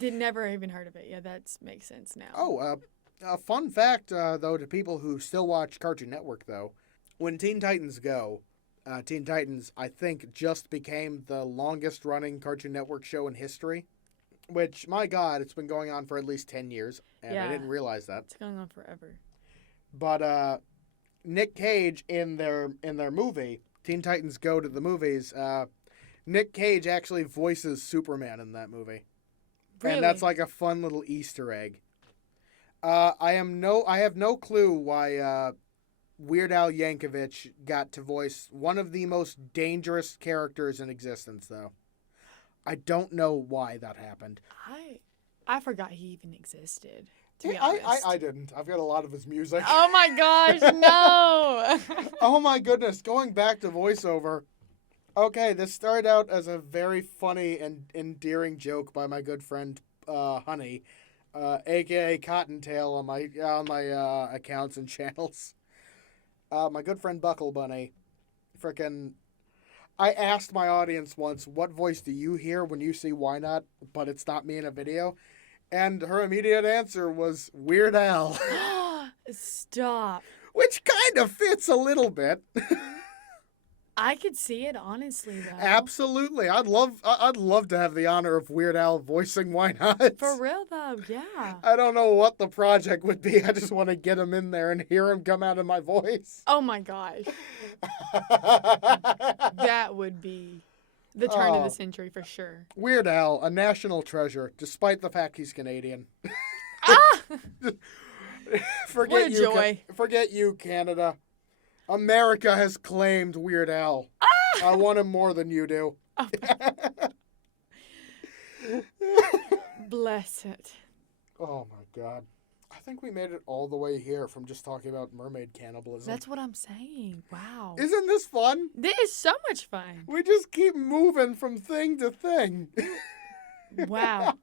Never even heard of it. Yeah, that makes sense now. Oh, a fun fact, though, to people who still watch Cartoon Network, though. When Teen Titans Go, Teen Titans, I think, just became the longest-running Cartoon Network show in history. Which, my God, it's been going on for at least 10 years, and I didn't realize that. It's going on forever. But Nick Cage, in their movie, Teen Titans Go to the movies, Nick Cage actually voices Superman in that movie. Really? And that's like a fun little Easter egg. I have no clue why Weird Al Yankovic got to voice one of the most dangerous characters in existence, though. I don't know why that happened. I forgot he even existed. To be honest. I didn't. I've got a lot of his music. Oh my gosh, no! Oh my goodness, going back to voiceover. Okay, this started out as a very funny and endearing joke by my good friend Honey, aka Cottontail on my accounts and channels. My good friend Bucko Bunny, frickin'. I asked my audience once, what voice do you hear when you see Whinot, but it's not me in a video? And her immediate answer was Weird Al. Stop. Which kind of fits a little bit. I could see it, honestly, though. Absolutely. I'd love to have the honor of Weird Al voicing Whinot. For real, though, yeah. I don't know what the project would be. I just want to get him in there and hear him come out of my voice. Oh, my gosh. That would be the turn of the century, for sure. Weird Al, a national treasure, despite the fact he's Canadian. Ah! Forget What a you, joy. Forget you, Canada. America has claimed Weird Al. Ah! I want him more than you do. Oh, bless it. Oh, my God. I think we made it all the way here from just talking about mermaid cannibalism. That's what I'm saying. Wow. Isn't this fun? This is so much fun. We just keep moving from thing to thing. Wow.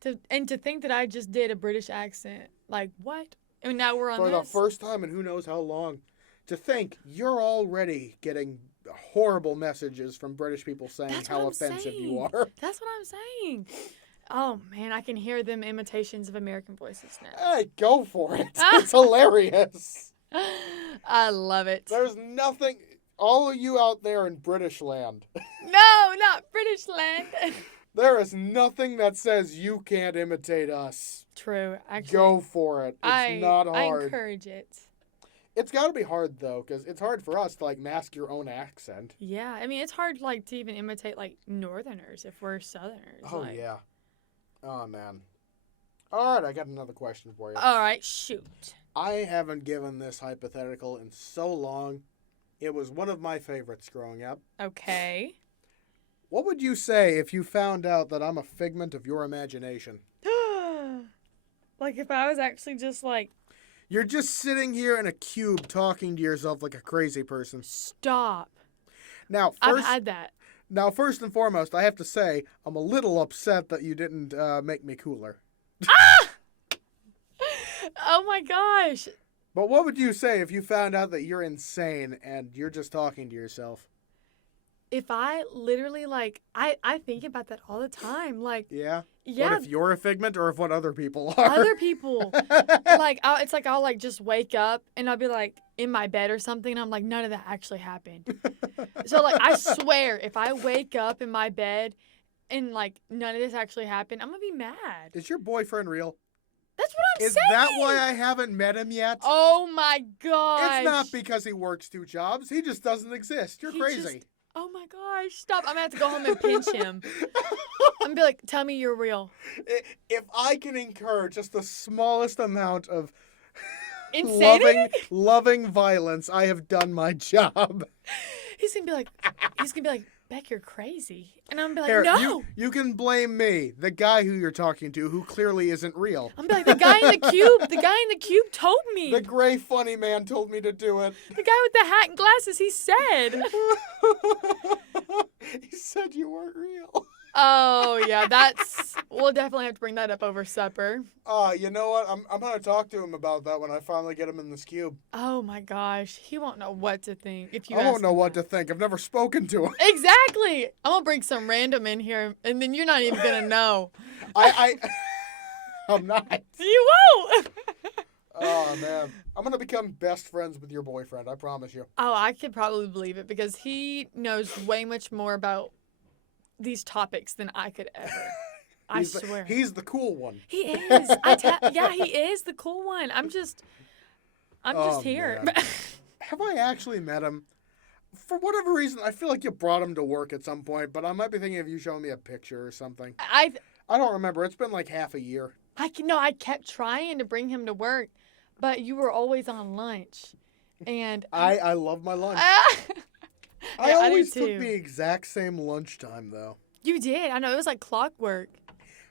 To think that I just did a British accent. Like, what? And now we're on For this? the first time in who knows how long. To think you're already getting horrible messages from British people saying That's how what I'm offensive you saying. are. That's what I'm saying. Oh, man, I can hear them imitations of American voices now. Hey, go for it. It's hilarious. I love it. There's nothing... All of you out there in British land, No, not British land. there is nothing that says you can't imitate us. True. Actually, Go for it. It's not I hard. encourage it. It's got to be hard, though, because it's hard for us to, like, mask your own accent. Yeah, I mean, it's hard, like, to even imitate, like, Northerners if we're Southerners. Oh, like. yeah. Oh, man. All right, I got another question for you. All right, shoot. I haven't given this hypothetical in so long. It was one of my favorites growing up. Okay. What would you say if you found out that I'm a figment of your imagination? Like, if I was actually just, like... You're just sitting here in a cube talking to yourself like a crazy person. Stop. Now, I've had that. Now, first and foremost, I have to say, I'm a little upset that you didn't make me cooler. Ah! Oh, my gosh. But what would you say if you found out that you're insane and you're just talking to yourself? If I literally, like, I think about that all the time. Like, Yeah? yeah. What if you're a figment or if what other people are? Other people. Like, it's like I'll, like, just wake up and I'll be, like, in my bed or something. And I'm like, none of that actually happened. So, like, I swear, if I wake up in my bed and, like, none of this actually happened, I'm going to be mad. Is your boyfriend real? That's what I'm Is saying. that why I haven't met him yet? Oh, my gosh. It's not because he works 2 jobs. He just doesn't exist. You're crazy. Oh, my gosh. Stop. I'm going to have to go home and pinch him. I'm going to be like, tell me you're real. If I can incur just the smallest amount of Insanity? loving violence, I have done my job. He's going to be like, Beck, you're crazy. And I'm going to be Here, like, no. You can blame me, the guy who you're talking to, who clearly isn't real. I'm going to be like, the guy in the cube told me. The gray funny man told me to do it. The guy with the hat and glasses, he said. He said you weren't real. Oh, yeah, we'll definitely have to bring that up over supper. You know what? I'm going to talk to him about that when I finally get him in this cube. Oh, my gosh. He won't know what to think if you I ask won't know him what that. to think. I've never spoken to him. Exactly. I'm going to bring some random in here, and then you're not even going to know. I'm not. You won't. Oh, man. I'm going to become best friends with your boyfriend. I promise you. Oh, I could probably believe it because he knows way much more about these topics than I could ever. I swear. He's the cool one. He is. Yeah, he is the cool one. I'm just here. Man. Have I actually met him? For whatever reason, I feel like you brought him to work at some point, but I might be thinking of you showing me a picture or something. I don't remember. It's been like half a year. I kept trying to bring him to work, but you were always on lunch. And I love my lunch. I Yeah, always I do took too. the exact same lunchtime, though. You did. I know. It was like clockwork.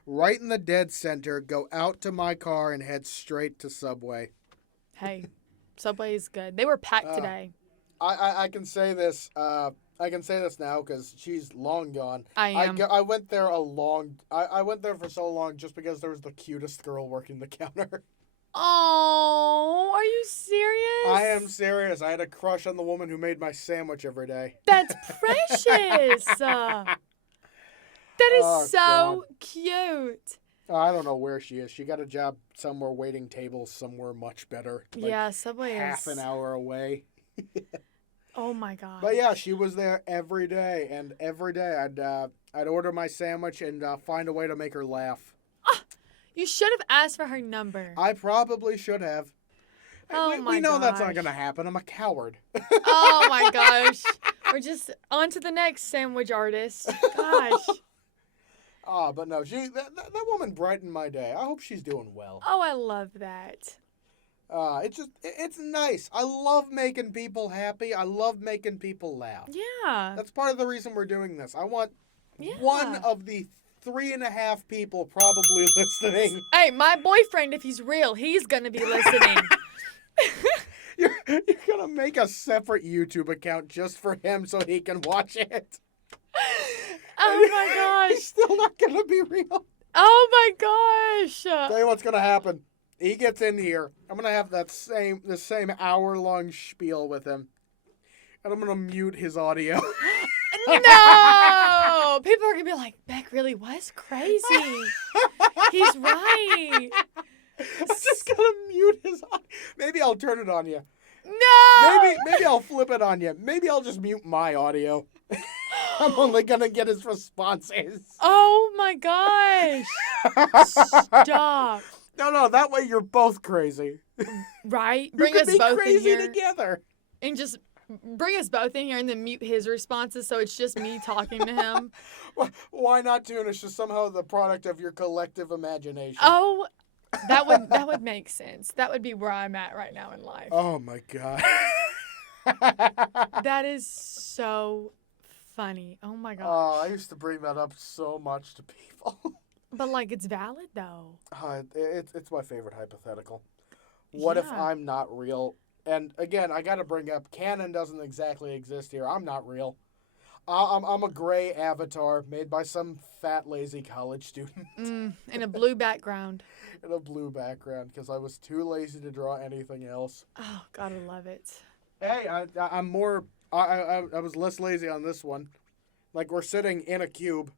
Right in the dead center, go out to my car and head straight to Subway. Hey, Subway is good. They were packed today. I can say this. I can say this now because she's long gone. I am. I went there I went there for so long just because there was the cutest girl working the counter. Oh, are you serious? I am serious. I had a crush on the woman who made my sandwich every day. That's precious. That is so cute. I don't know where she is. She got a job somewhere waiting tables somewhere much better. Like Yeah, Subway half is. an hour away. Oh my god. But yeah, she was there every day, and every day I'd order my sandwich and find a way to make her laugh. You should have asked for her number. I probably should have. Oh we know that's not gosh. going to happen. I'm a coward. Oh my gosh. We're just on to the next sandwich artist. Gosh. But no, that woman brightened my day. I hope she's doing well. Oh, I love that. It's nice. I love making people happy. I love making people laugh. Yeah. That's part of the reason we're doing this. I want Yeah. one of the 3.5 people probably listening. Hey, my boyfriend, if he's real, he's gonna be listening. You're gonna make a separate YouTube account just for him so he can watch it. Oh my gosh. He's still not gonna be real. Oh my gosh. Tell you what's gonna happen. He gets in here. I'm gonna have the same hour-long spiel with him, and I'm gonna mute his audio. No! People are gonna be like, Beck really was crazy. He's right. I'm just gonna mute his audio. Maybe I'll turn it on you. No! Maybe I'll flip it on you. Maybe I'll just mute my audio. I'm only gonna get his responses. Oh my gosh. Stop. No, that way you're both crazy. Right? You Bring could us be both in crazy here. together. And just bring us both in here and then mute his responses so it's just me talking to him. Why not tune? It's just somehow the product of your collective imagination. Oh, that would make sense. That would be where I'm at right now in life. Oh my God. That is so funny. Oh my gosh. Oh, I used to bring that up so much to people. But like it's valid though. It's my favorite hypothetical. What if Yeah. I'm not real? And again, I got to bring up, canon doesn't exactly exist here. I'm not real. I'm a gray avatar made by some fat, lazy college student In a blue background. in a blue background because I was too lazy to draw anything else. Oh, gotta love it. Hey, I'm more. I was less lazy on this one. Like, we're sitting in a cube.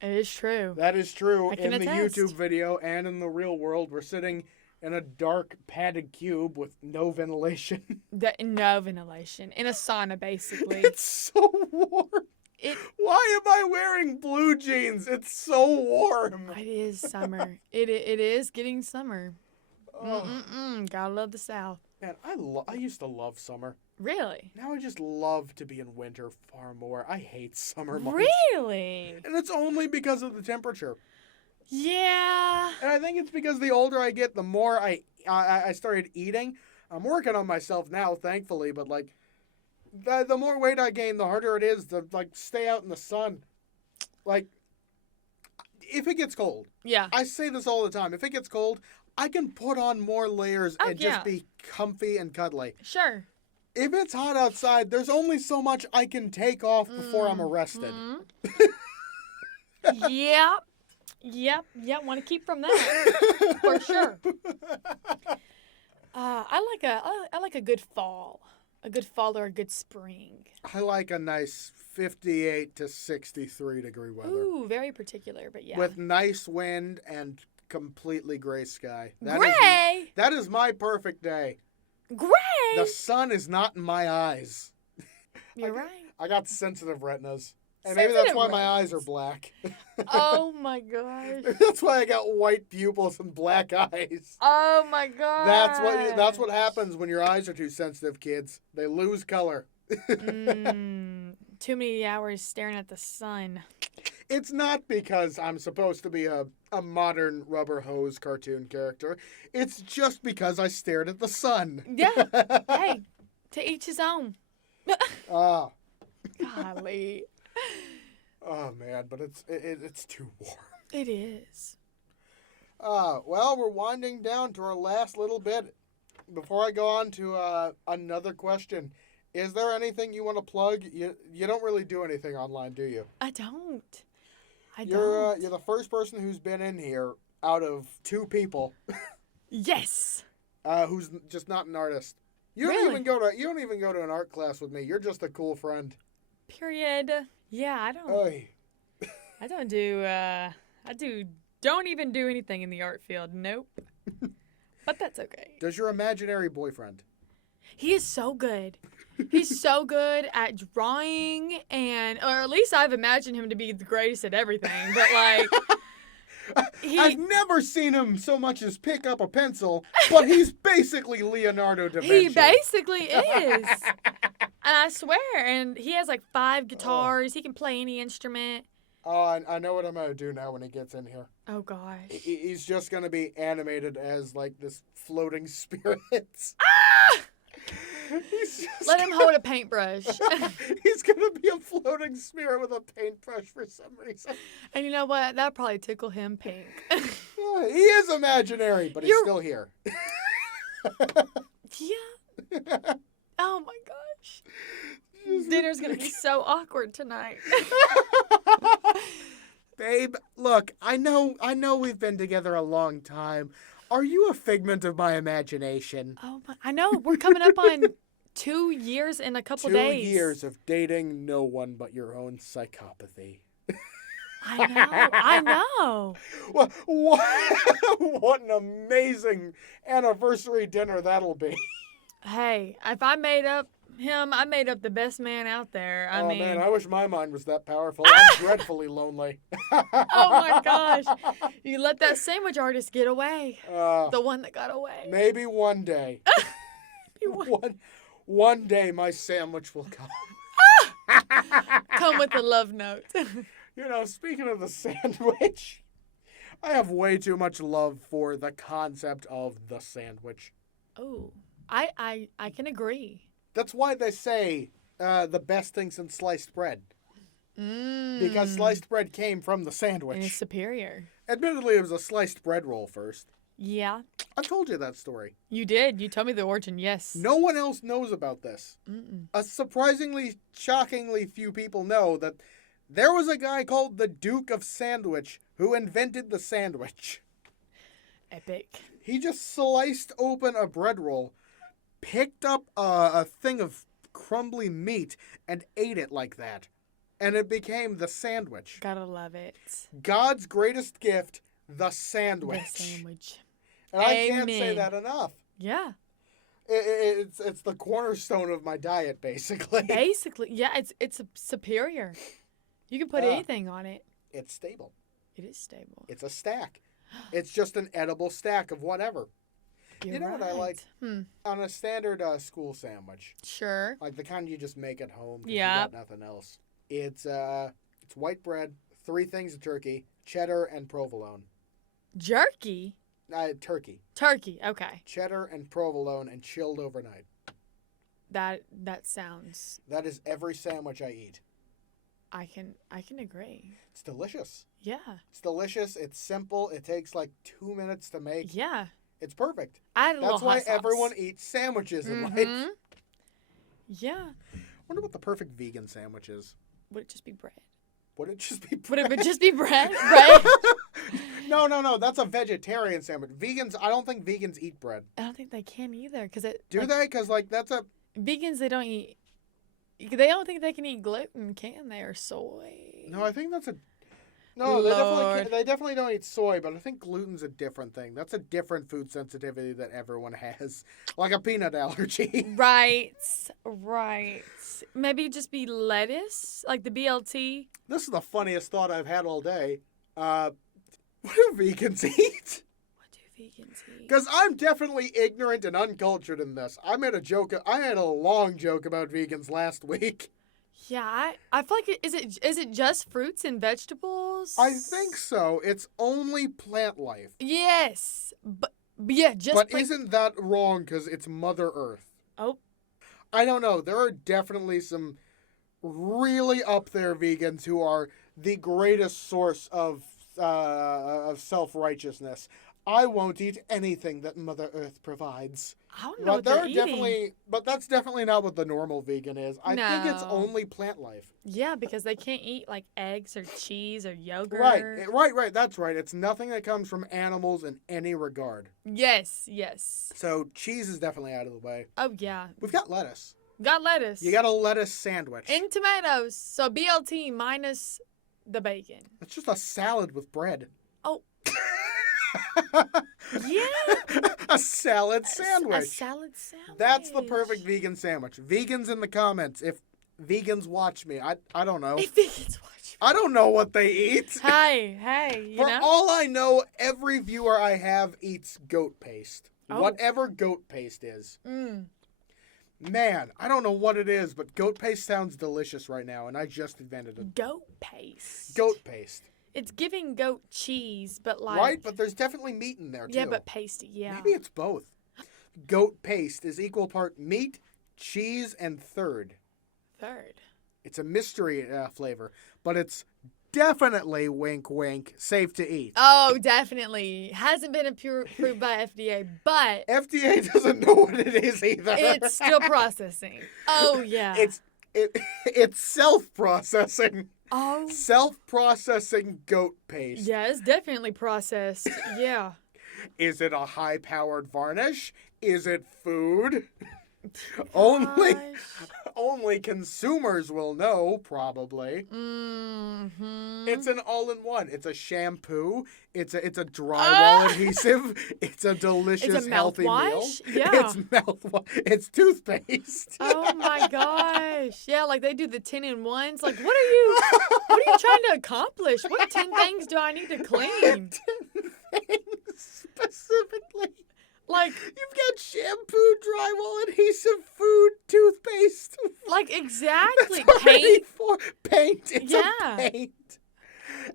It is true. That is true I in can the attest. YouTube video and in the real world. We're sitting in a dark, padded cube with no ventilation. No ventilation. In a sauna, basically. It's so warm. Why am I wearing blue jeans? It's so warm. It is summer. It is getting summer. Oh, Gotta love the South. man, I used to love summer. Really? Now I just love to be in winter far more. I hate summer months. Really? And it's only because of the temperature. Yeah. And I think it's because the older I get, the more I started eating. I'm working on myself now, thankfully, but like the more weight I gain, the harder it is to like stay out in the sun. Like, if it gets cold, Yeah. I say this all the time. If it gets cold, I can put on more layers and yeah. just be comfy and cuddly. Sure. If it's hot outside, there's only so much I can take off before I'm arrested. Yep. Want to keep from that for sure. I like a good fall, or a good spring. I like a nice 58 to 63 degree weather. Ooh, very particular, but yeah. With nice wind and completely gray sky. Gray. That is my perfect day. Gray. The sun is not in my eyes. You're right. I got sensitive retinas. And maybe that's why my eyes are black. Oh my gosh. That's why I got white pupils and black eyes. Oh my god. That's what happens when your eyes are too sensitive, kids. They lose color. Too many hours staring at the sun. It's not because I'm supposed to be a modern rubber hose cartoon character. It's just because I stared at the sun. Yeah. Hey, to each his own. Ah. Golly. Oh man, but it's too warm. It is. Well, we're winding down to our last little bit. Before I go on to another question, is there anything you want to plug? You don't really do anything online, do you? I don't. You're the first person who's been in here out of 2 people. Yes. Who's just not an artist. You don't Really? even go to an art class with me. You're just a cool friend. Period. Yeah, I don't. Oy. I don't do. Don't even do anything in the art field. Nope. But that's okay. Does your imaginary boyfriend? He is so good. He's so good at drawing, or at least I've imagined him to be the greatest at everything. But like, I've never seen him so much as pick up a pencil, but he's basically Leonardo da Vinci. he basically is. And I swear, and he has like 5 guitars. He can play any instrument. Oh, I know what I'm going to do now when he gets in here. Oh, gosh. He's just going to be animated as, like, this floating spirit. Ah! Let him gonna- hold a paintbrush. He's going to be a floating spirit with a paintbrush for some reason. And you know what? That'll probably tickle him pink. He is imaginary, but he's still here. Yeah. Oh, my gosh. Dinner's going to be so awkward tonight. Babe, look, I know we've been together a long time. Are you a figment of my imagination? Oh, I know. We're coming up on 2 years in a couple 2 days. years of dating no one but your own psychopathy. I know. What an amazing anniversary dinner that'll be. Hey, if I made up him, I made up the best man out there. I mean, man, I wish my mind was that powerful. I'm dreadfully lonely. oh my gosh. You let that sandwich artist get away. The one that got away. Maybe one day. One day my sandwich will come. Come with a love note. You know, speaking of the sandwich, I have way too much love for the concept of the sandwich. Oh, I can agree. That's why they say the best thing since sliced bread. Because sliced bread came from the sandwich. And it's superior. Admittedly, it was a slice bread roll first. Yeah. I told you that story. You did. You told me the origin, yes. No one else knows about this. Mm-mm. A surprisingly, shockingly few people know that there was a guy called the Duke of Sandwich who invented the sandwich. Epic. He just sliced open a bread roll, picked up a thing of crumbly meat, and ate it like that. And it became the sandwich. Gotta love it. God's greatest gift, the sandwich. The sandwich. And I can't say that enough. Yeah. It's the cornerstone of my diet, basically. Basically, yeah, it's superior. You can put anything on it. It's stable. It is stable. It's a stack. It's just an edible stack of whatever. You're you know right. what I like? On a standard school sandwich. Sure. Like the kind you just make at home. Yeah. You got nothing else. It's white bread, 3 things of turkey, cheddar, and provolone. Jerky? Turkey. Turkey, okay. Cheddar and provolone and chilled overnight. That sounds... That is every sandwich I eat. I can agree. It's delicious. Yeah. It's delicious. It's simple. It takes like 2 minutes to make. Yeah. It's perfect. That's why everyone eats sandwiches in life. Yeah. I wonder what the perfect vegan sandwich is. Would it just be bread? Would it just be bread? Would it just be bread? Bread? No. That's a vegetarian sandwich. Vegans, I don't think vegans eat bread. I don't think they can either. Do they? Because, like, that's a... Vegans, they don't eat... They don't think they can eat gluten, can they? Or soy? No, I think that's a... No, Lord. they definitely don't eat soy, but I think gluten's a different thing. That's a different food sensitivity that everyone has. Like a peanut allergy. Right. Maybe just be lettuce? Like the BLT? This is the funniest thought I've had all day. What do vegans eat? What do vegans eat? Because I'm definitely ignorant and uncultured in this. I had a long joke about vegans last week. Yeah, I feel like is it just fruits and vegetables? I think so. It's only plant life. Yes, but yeah, just. But isn't that wrong? Because it's Mother Earth. Oh. I don't know. There are definitely some really up there vegans who are the greatest source of self-righteousness. I won't eat anything that Mother Earth provides. I don't know what they're eating. But that's definitely not what the normal vegan is. I think it's only plant life. Yeah, because they can't eat like eggs or cheese or yogurt. Right. That's right. It's nothing that comes from animals in any regard. Yes. So cheese is definitely out of the way. Oh, yeah. We've got lettuce. Got lettuce. You got a lettuce sandwich. And tomatoes. So BLT minus the bacon. It's just a salad with bread. Oh. Yeah. A salad sandwich. A salad sandwich. That's the perfect vegan sandwich. Vegans in the comments, if vegans watch me, I don't know. If vegans watch me. I don't know what they eat. Hey, For all I know, every viewer I have eats goat paste. Oh. Whatever goat paste is. Man, I don't know what it is, but goat paste sounds delicious right now, and I just invented it. Goat paste. Goat paste. It's giving goat cheese, but like... Right, but there's definitely meat in there, too. Yeah, but pasty, yeah. Maybe it's both. Goat paste is equal part meat, cheese, and third. It's a mystery flavor, but it's definitely, wink, wink, safe to eat. Oh, definitely. Hasn't been approved by FDA, but... FDA doesn't know what it is either. It's still processing. Oh, yeah. It's self-processing. Oh. Self-processing goat paste. Yeah, it's definitely processed. Yeah. Is it a high-powered varnish? Is it food? Gosh. Only consumers will know, probably. Mm-hmm. It's an all-in-one. It's a shampoo. It's a drywall adhesive. It's a delicious, It's a healthy meal. mouthwash? Yeah. It's mouthwash. It's toothpaste. Oh my gosh. Yeah, like they do the 10-in-1s. Like, what are you trying to accomplish? What 10 things do I need to clean? 10 things specifically. Like, You've got shampoo, drywall adhesive, food, toothpaste. like exactly. That's already Paint. paint. It's Yeah. a paint.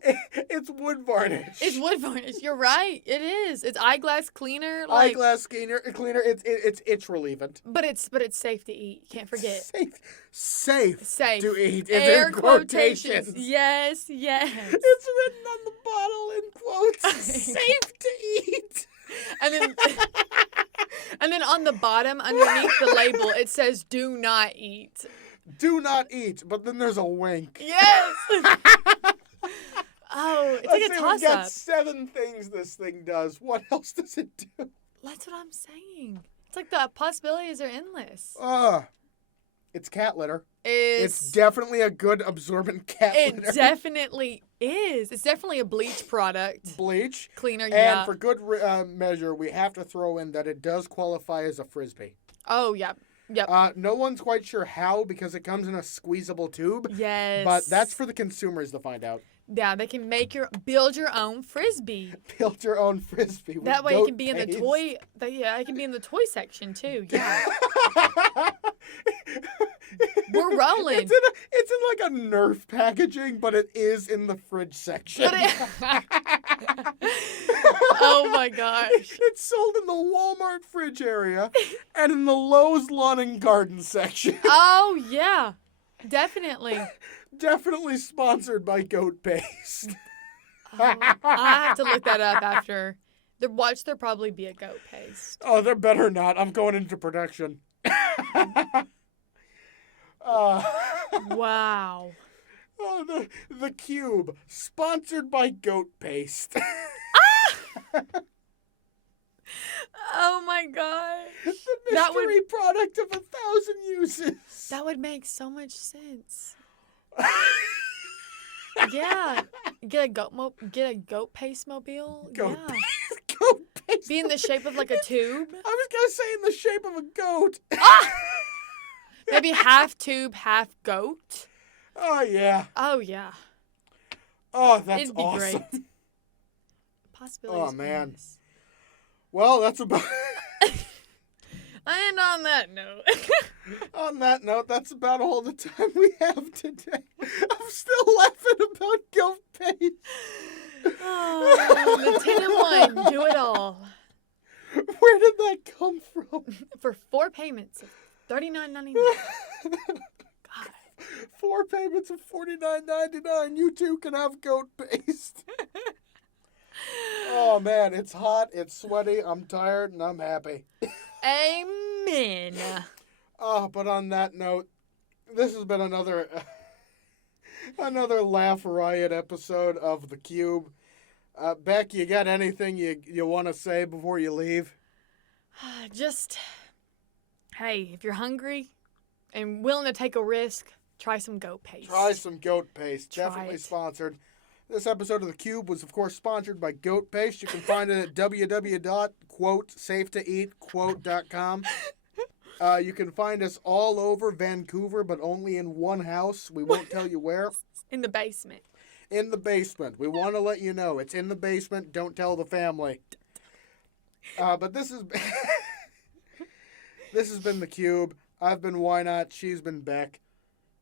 It's wood varnish. It's wood varnish. You're right. It is. It's eyeglass cleaner. Like, Eyeglass cleaner. It's itch relievant. but it's safe to eat. Can't forget. Safe Safe. to eat. It's Air in quotations. Yes. It's written on the bottle in quotes. Safe to eat. And then on the bottom, underneath the label, it says "Do not eat." Do not eat. But then there's a wink. Yes. Oh, it's like a We've toss got up. 7 things this thing does. What else does it do? That's what I'm saying. It's like the possibilities are endless. It's cat litter. It's It's definitely a good absorbent cat litter. It definitely is. It's definitely a bleach product. Bleach. Cleaner, And yeah. for good measure, we have to throw in that it does qualify as a Frisbee. Oh, yeah. Yep. No one's quite sure how because it comes in a squeezable tube. Yes. But that's for the consumers to find out. Yeah, they can build your own Frisbee. Build your own Frisbee. With That way it goat can be in the paste. toy. Yeah, it can be in the toy section too. Yeah. We're rolling. It's in like a Nerf packaging, but it is in the fridge section. Oh my gosh. It's sold in the Walmart fridge area and in the Lowe's lawn and garden section. Oh yeah. Definitely. Definitely sponsored by goat paste. Oh, I have to look that up after. There probably be a goat paste. Oh, there better not. I'm going into production. Wow. Oh, the Cube, sponsored by goat paste. Oh my gosh. The That would- mystery product of 1,000 uses. That would make so much sense. Yeah. Get a goat paste mobile. Goat Yeah. Goat paste. Be in the shape of like a tube. I was going to say in the shape of a goat. Maybe half tube, half goat. Oh, yeah. Oh yeah. Oh, that's It'd be awesome. great. Possibilities. Oh, man. endless. Well, that's about... And on that note. On that note, that's about all the time we have today. I'm still laughing about goat paste. Oh, the 10-in-1. Do it all. Where did that come from? For 4 payments of $39.99. God. 4 payments of $49.99. You too can have goat paste. Oh, man, it's hot, it's sweaty, I'm tired, and I'm happy. Amen. But on that note, this has been another laugh riot episode of The Cube. Beck, you got anything you want to say before you leave? Just, hey, if you're hungry and willing to take a risk, try some goat paste. Try some goat paste. Try Definitely it. sponsored. This episode of The Cube was, of course, sponsored by Goat Paste. You can find it at www.safetoeatquote.com. You can find us all over Vancouver, but only in one house. We won't tell you where. In the basement. In the basement. We want to let you know. It's in the basement. Don't tell the family. But this is... This has been The Cube. I've been Whinot. She's been Beck.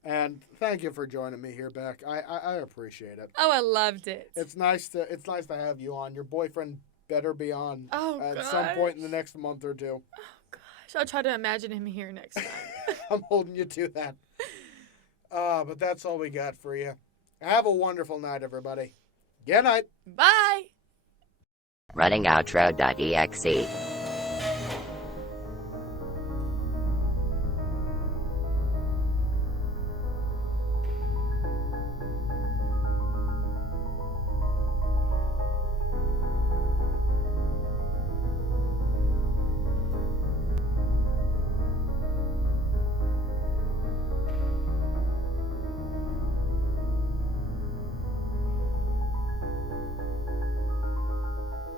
And thank you for joining me here, Beck. I appreciate it. Oh, I loved it. It's nice to have you on. Your boyfriend better be on at some gosh. point in the next month or two. Oh, gosh. I'll try to imagine him here next time. I'm holding you to that. But that's all we got for you. Have a wonderful night, everybody. Good night. Bye. Running outro.exe.